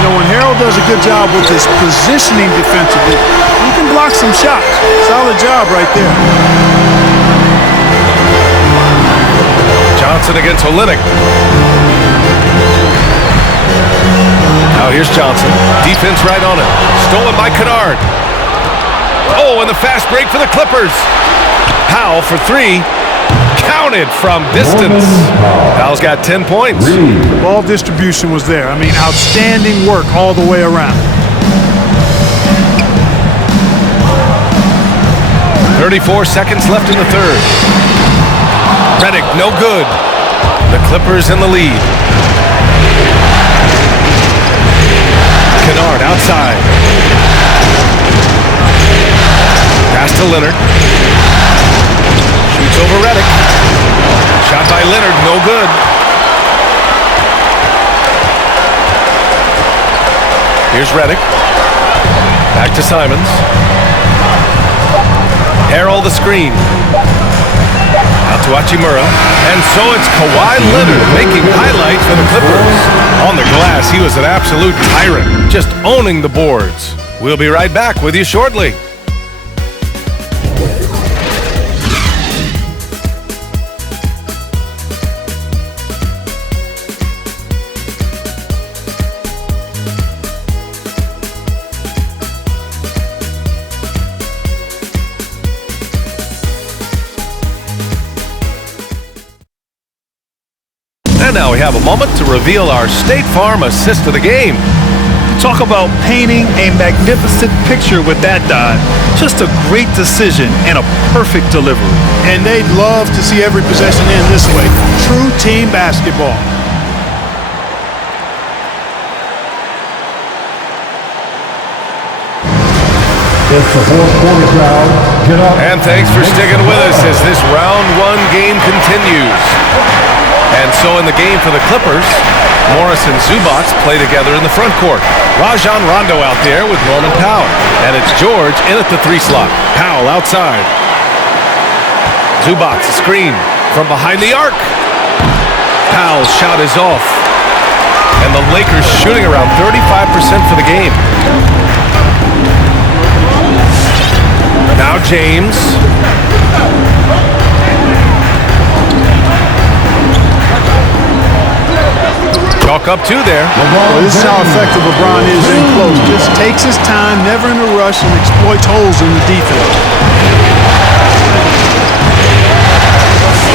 You know, when Harrell does a good job with his positioning defensively, he can block some shots. Solid job right there. Johnson against Olynyk. Now here's Johnson. Defense right on it. Stolen by Kennard. Oh, and the fast break for the Clippers. Powell for three. Counted from distance. Powell's got 10 points. The ball distribution was there. I mean, outstanding work all the way around. 34 seconds left in the third. Redick, no good. The Clippers in the lead. Kennard outside. Pass to Leonard. Shoots over Redick. Shot by Leonard, no good. Here's Redick. Back to Simons. Harrell the screen. Out to Hachimura. And so it's Kawhi Leonard making highlights for the Clippers. On the glass, he was an absolute tyrant, just owning the boards. We'll be right back with you shortly. And now we have a moment to reveal our State Farm assist of the game. Talk about painting a magnificent picture with that dive. Just a great decision and a perfect delivery. And they'd love to see every possession end this way. True team basketball. It's the fourth quarter crowd. Get up. And thanks for sticking with us as this round one game continues. And so in the game for the Clippers, Morris and Zubac play together in the front court. Rajon Rondo out there with Norman Powell. And it's George in at the 3 slot. Powell outside. Zubac screen from behind the arc. Powell's shot is off. And the Lakers shooting around 35% for the game. Now James. Chalk up 2 there. Well, this is how effective LeBron is in close. Just takes his time, never in a rush, and exploits holes in the defense.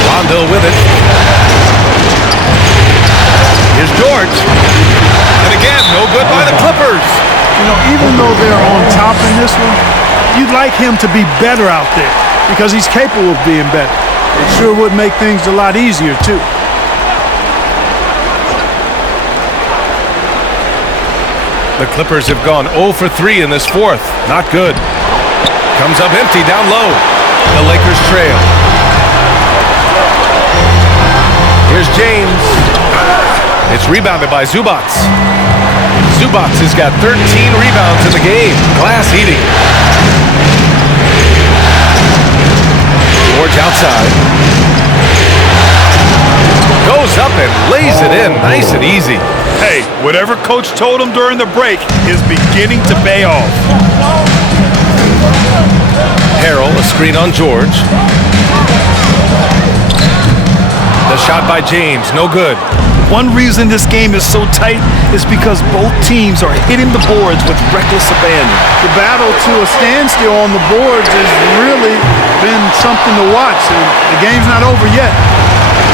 Rondo with it. Here's George. And again, no good by the Clippers. You know, even though they're on top in this one, you'd like him to be better out there because he's capable of being better. It sure would make things a lot easier, too. The Clippers have gone 0 for 3 in this fourth. Not good. Comes up empty down low. The Lakers trail. Here's James. It's rebounded by Zubac. Zubac has got 13 rebounds in the game. Glass eating. George outside. Goes up and lays it in nice and easy. Hey, whatever coach told him during the break is beginning to pay off. Harrell, a screen on George. The shot by James, no good. One reason this game is so tight is because both teams are hitting the boards with reckless abandon. The battle to a standstill on the boards has really been something to watch, and the game's not over yet.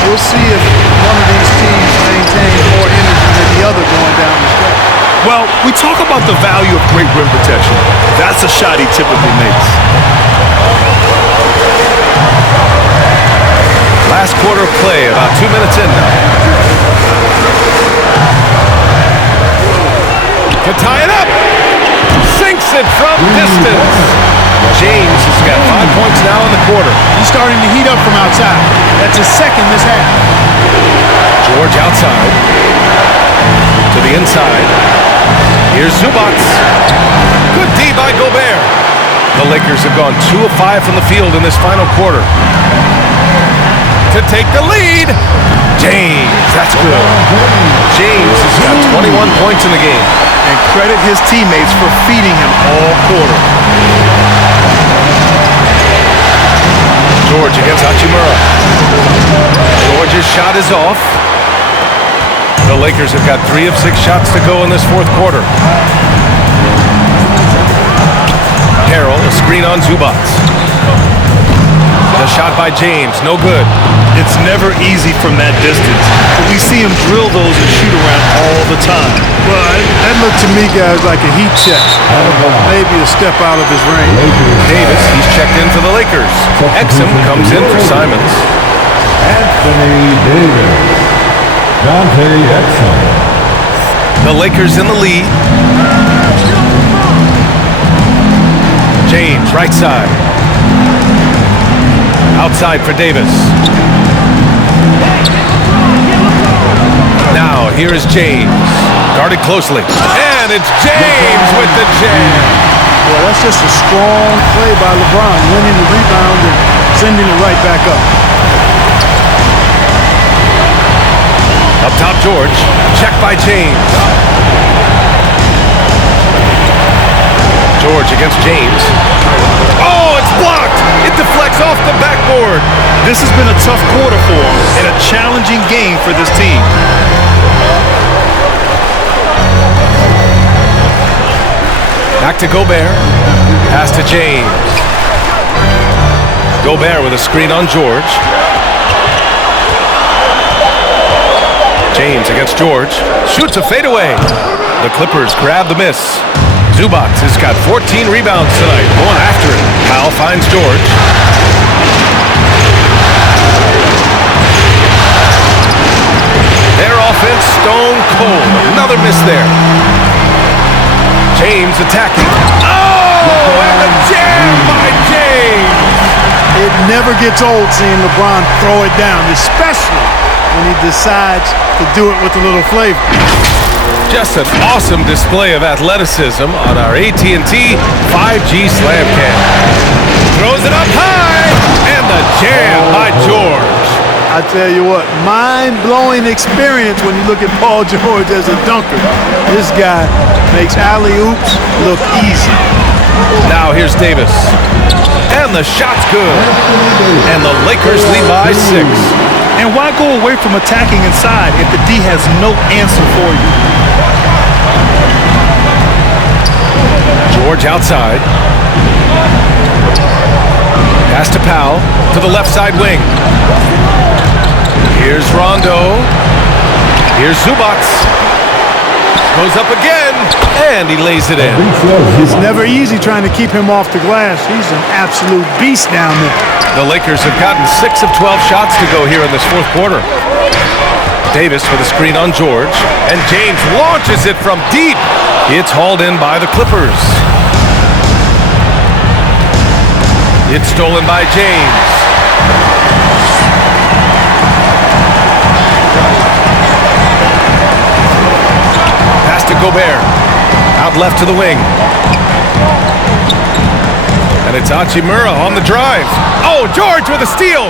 We'll see if one of these teams maintains more energy than the other going down the stretch. Well, we talk about the value of great rim protection. That's a shot he typically makes. Last quarter of play, about 2 minutes in now. To tie it up. Sinks it from distance. James has got 5 points now in the quarter. He's starting to heat up from outside. That's his second this half. George outside. To the inside. Here's Zubac. Good D by Gobert. The Lakers have gone 2 of 5 from the field in this final quarter. To take the lead. James, that's good. James has got 21 points in the game. And credit his teammates for feeding him all quarter. George against Hachimura. George's shot is off. The Lakers have got 3 of 6 shots to go in this fourth quarter. Harrell, a screen on Zubac. The shot by James, no good. It's never easy from that distance, but we see him drill those and shoot around all the time. Well, that looked to me, guys, like a heat check. Maybe a step out of his range. Davis, he's checked in for the Lakers. Exum comes in for Simons. Anthony Davis. Dante Exum. The Lakers in the lead. James, right side. Outside for Davis. Now, here is James. Guarded closely. And it's James with the jam. Well, that's just a strong play by LeBron, winning the rebound and sending it right back up. Up top, George. Check by James. George against James. Oh, it's blocked! It deflects off the backboard. This has been a tough quarter for him and a challenging game for this team. Back to Gobert. Pass to James. Gobert with a screen on George. James against George. Shoots a fadeaway. The Clippers grab the miss. Zubac has got 14 rebounds tonight. Going after it. Powell finds George. Their offense stone cold. Another miss there. James attacking. Oh, and the jam by James. It never gets old seeing LeBron throw it down, especially when he decides to do it with a little flavor. Just an awesome display of athleticism on our AT&T 5G Slam Cam. Throws it up high, and the jam by George. I tell you what, mind-blowing experience when you look at Paul George as a dunker. This guy makes alley-oops look easy. Now here's Davis. And the shot's good. And the Lakers lead by 6. And why go away from attacking inside if the D has no answer for you? George outside. Pass to Powell to the left side wing. Here's Rondo. Here's Zubac. Goes up again, and he lays it in. It's never easy trying to keep him off the glass. He's an absolute beast down there. The Lakers have gotten 6 of 12 shots to go here in this fourth quarter. Davis with a screen on George, and James launches it from deep. It's hauled in by the Clippers. It's stolen by James. Pass to Gobert. Out left to the wing. And it's Hachimura on the drive. Oh, George with a steal.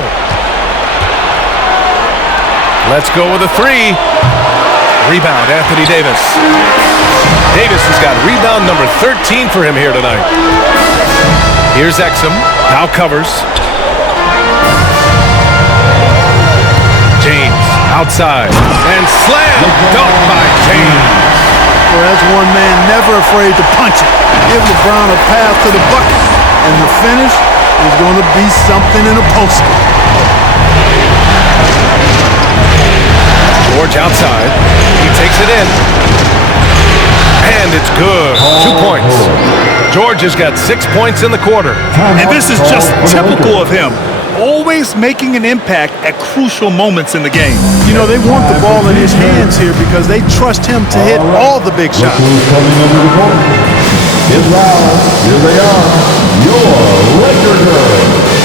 Let's go with a 3. Rebound, Anthony Davis. Davis has got rebound number 13 for him here tonight. Here's Exum. Now covers. James outside. And slam dunk by James. Well, that's one man never afraid to punch it. Give LeBron a path to the bucket. And the finish is going to be something in a poster. George outside. He takes it in. And it's good. 2 points. George has got 6 points in the quarter. And this is just typical of him. Always making an impact at crucial moments in the game. You know, they want the ball in his hands here because they trust him to hit all the big shots. Look who's coming under the court. Get loud. Here they are. Your Laker girls.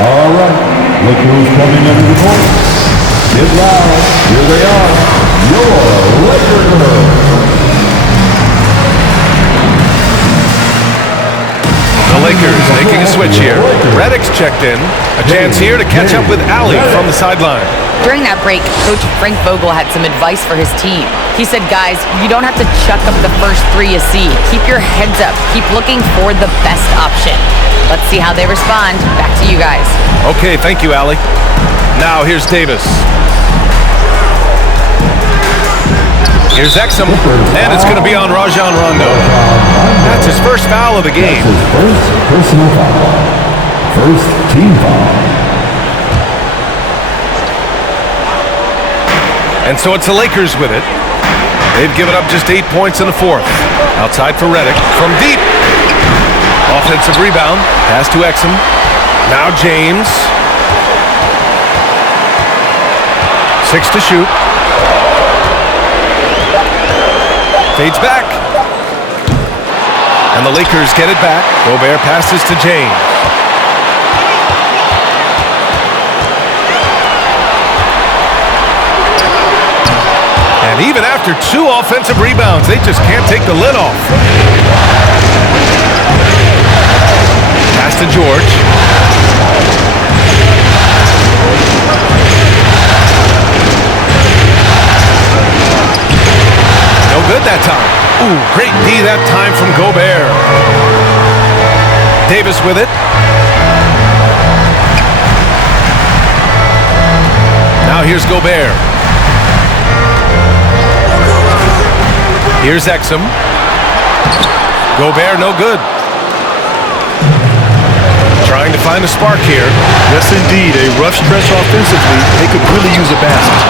All right, look who's coming under the court. Get loud. Here they are. Your Laker girls. The Lakers making a switch here. Redick's checked in. A chance here to catch up with Allie from the sideline. During that break, Coach Frank Vogel had some advice for his team. He said, guys, you don't have to chuck up the first three you see. Keep your heads up. Keep looking for the best option. Let's see how they respond. Back to you guys. Okay, thank you, Allie. Now here's Davis. Here's Exum, and it's going to be on Rajon Rondo. That's his first foul of the game. That's his first personal foul. First team foul. And so it's the Lakers with it. They've given up just 8 points in the fourth. Outside for Redick from deep. Offensive rebound. Pass to Exum. Now James. 6 to shoot. Fades back. And the Lakers get it back. Gobert passes to James. And even after 2 offensive rebounds, they just can't take the lid off. Pass to George. No good that time. Ooh, great D that time from Gobert. Davis with it. Now here's Gobert. Here's Exum. Gobert, no good. Trying to find a spark here. Yes, indeed. A rough stretch offensively. They could really use a basket.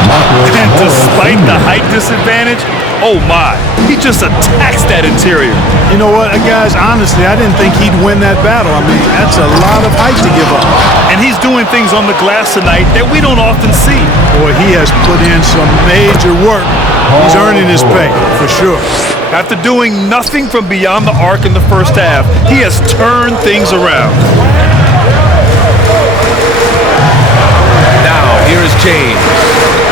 And despite the height disadvantage, oh my, he just attacks that interior. You know what, guys, honestly, I didn't think he'd win that battle. I mean, that's a lot of height to give up. And he's doing things on the glass tonight that we don't often see. Boy, he has put in some major work. He's earning his pay, for sure. After doing nothing from beyond the arc in the first half, he has turned things around. Now, here is James.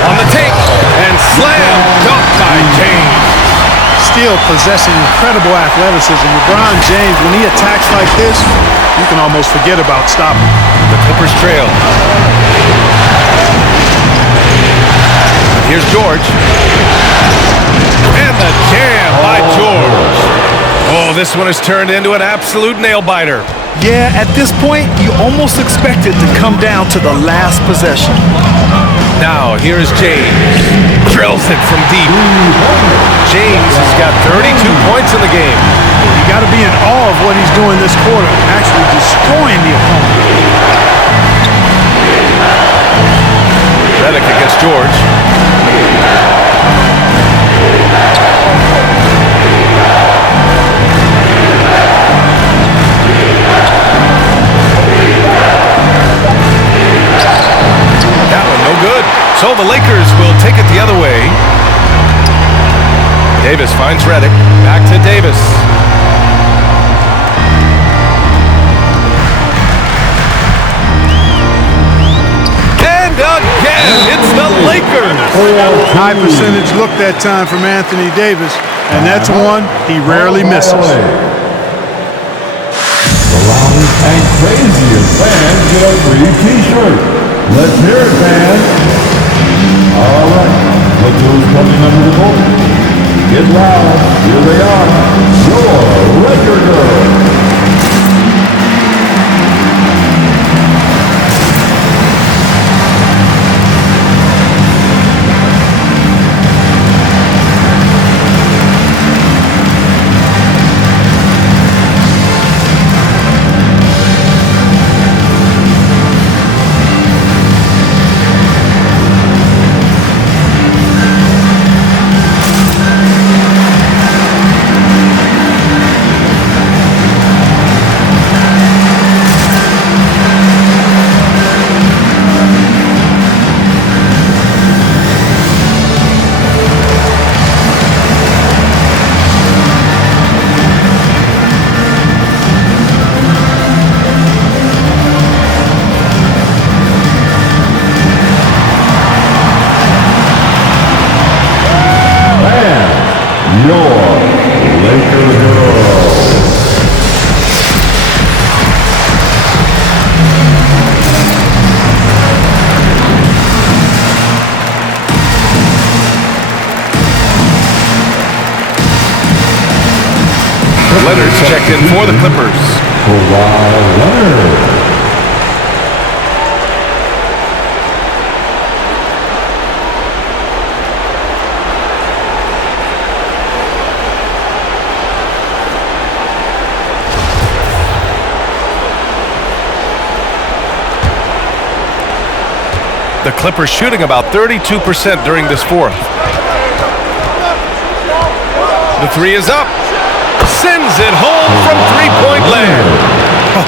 On the take, and slam dunk by James. Still possessing incredible athleticism. LeBron James, when he attacks like this, you can almost forget about stopping. The Clippers trail. Here's George. And the jam by George. Oh, this one has turned into an absolute nail-biter. Yeah, at this point, you almost expect it to come down to the last possession. Now, here is James. Drills it from deep. James has got 32 points in the game. You got to be in awe of what he's doing this quarter, actually destroying the opponent. Redick against George. That one no good. So the Lakers will take Davis finds Redick. Back to Davis. And again, it's the Lakers. High percentage look that time from Anthony Davis, and that's one he rarely misses. The loudest and craziest fans get a free T-shirt. Let's hear it, fans. All right, look who's coming under the board. Get loud. Here they are. Your Laker girls. Leonard's checked in for the Clippers. Kawhi Leonard. The Clippers shooting about 32% during this fourth. The three is up. Sends it home from three-point land.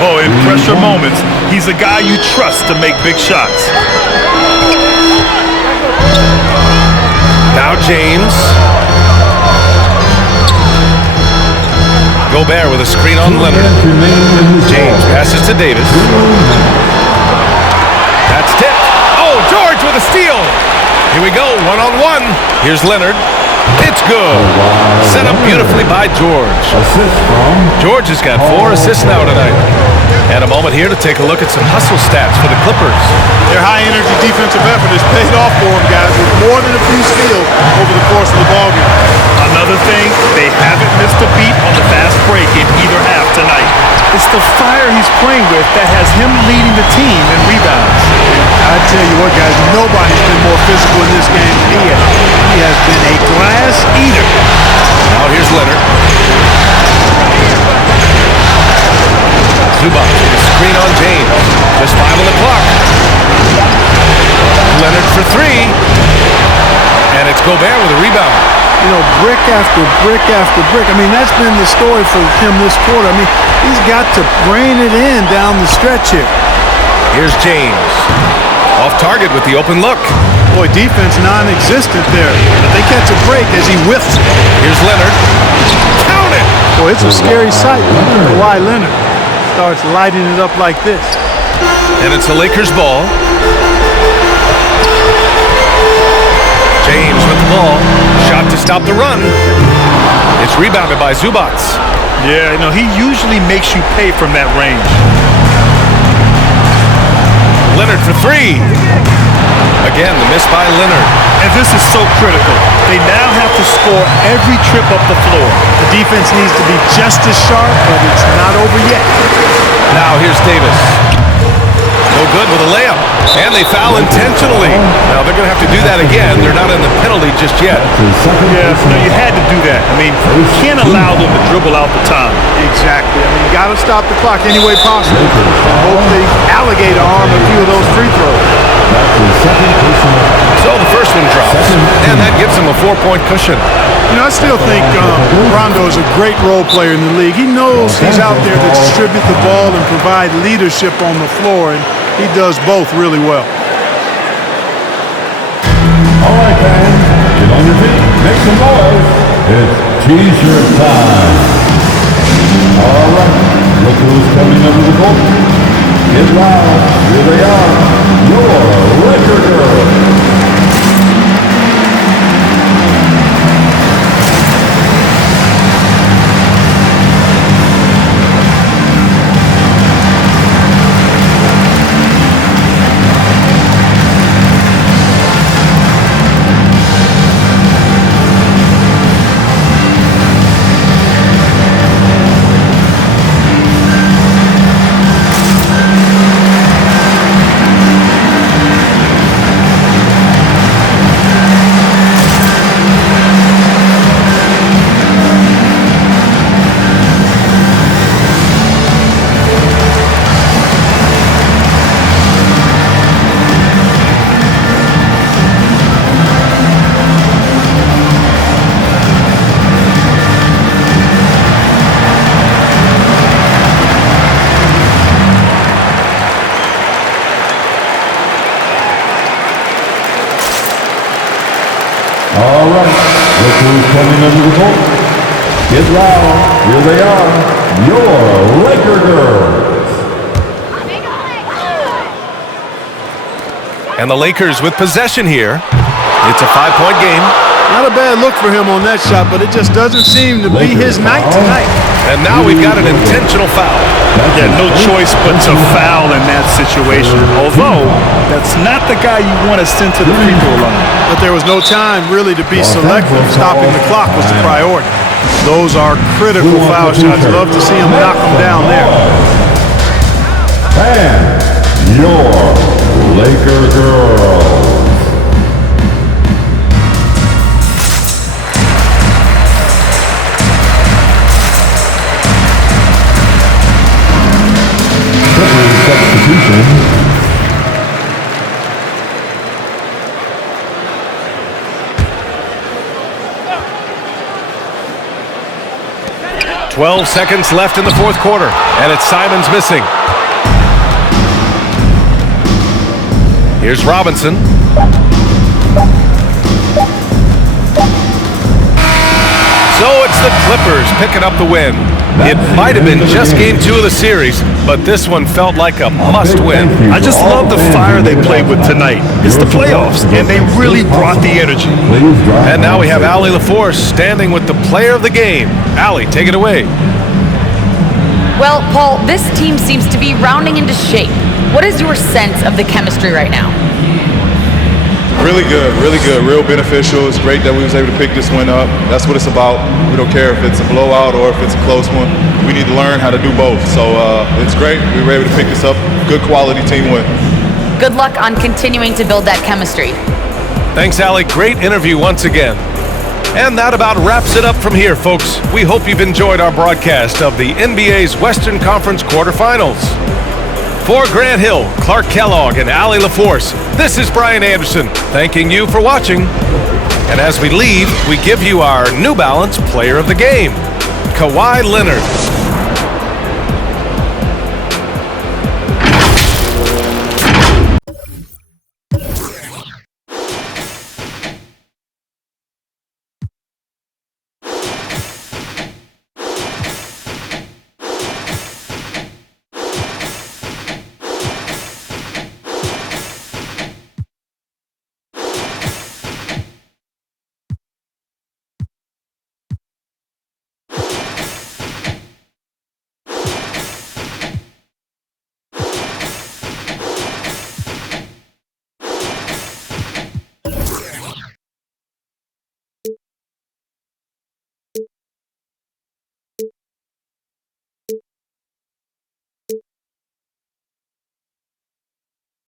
Oh, in pressure moments, he's a guy you trust to make big shots. Now James. Gobert with a screen on Leonard. James passes to Davis. That's tipped. Oh, George with a steal. Here we go, one-on-one. Here's Leonard. It's good. Set up beautifully by George. George has got 4 assists now tonight. And a moment here to take a look at some hustle stats for the Clippers. Their high-energy defensive effort has paid off for them, guys, with more than a few steals over the course of the ballgame. Another thing, they haven't missed a beat on the fast break in either half tonight. It's the fire he's playing with that has him leading the team in rebounds. I tell you what, guys, nobody's been more physical in this game than he has. He has been a glass eater. Now here's Leonard. Zubac with a screen on James. Just 5 on the clock. Leonard for 3. And it's Gobert with a rebound. You know, brick after brick after brick. I mean, that's been the story for him this quarter. I mean, he's got to rein it in down the stretch here. Here's James. Off target with the open look. Boy, defense non-existent there. But they catch a break as he whiffs it. Here's Leonard. Count it! Boy, it's a scary sight when Kawhi Leonard starts lighting it up like this. And it's the Lakers' ball. James with the ball. Shot to stop the run. It's rebounded by Zubac. Yeah, you know, he usually makes you pay from that range. Leonard for 3. Again, the miss by Leonard. And this is so critical. They now have to score every trip up the floor. The defense needs to be just as sharp, but it's not over yet. Now here's Davis. No good with a layup. And they foul intentionally. Now they're going to have to do that again. They're not in the penalty just yet. Yeah, no, you had to do that. I mean, you can't allow them to dribble out the time. Exactly. I mean, you got to stop the clock any way possible. Hope they alligator arm a few of those free throws. So the first one drops, and that gives them a 4-point cushion. You know, I still think Rondo is a great role player in the league. He knows he's out there to distribute the ball and provide leadership on the floor, and he does both really well. All right, fans, get on your feet, make some noise. It's T-shirt time. All right, look who's coming under the court. Get loud, here they are, your Laker girls. All right, look who's coming under the court. Get loud, here they are, your Laker girls. And the Lakers with possession here. It's a 5-point game. Not a bad look for him on that shot, but it just doesn't seem to be his night tonight. And now we've got an intentional foul. Yeah, no choice but to foul in that situation. Although, that's not the guy you want to send to the free throw line. But there was no time really to be selective. Stopping the clock was the priority. Those are critical foul shots. Love to see him knock them down there. And your Laker girls. Substitution. "12 seconds left in the fourth quarter, and it's Simons missing. Here's Robinson. So it's the Clippers picking up the win. It might have been just game 2 of the series, but this one felt like a must-win. I just love the fire they played with tonight. It's the playoffs, and they really brought the energy. And now we have Allie LaForce standing with the player of the game. Allie, take it away. Well, Paul, this team seems to be rounding into shape. What is your sense of the chemistry right now? Really good, real beneficial. It's great that we was able to pick this one up. That's what it's about. We don't care if it's a blowout or if it's a close one. We need to learn how to do both. So it's great. We were able to pick this up. Good quality team win. Good luck on continuing to build that chemistry. Thanks, Allie. Great interview once again. And that about wraps it up from here, folks. We hope you've enjoyed our broadcast of the NBA's Western Conference quarterfinals. For Grant Hill, Clark Kellogg, and Allie LaForce, this is Brian Anderson, thanking you for watching. And as we leave, we give you our New Balance Player of the Game, Kawhi Leonard.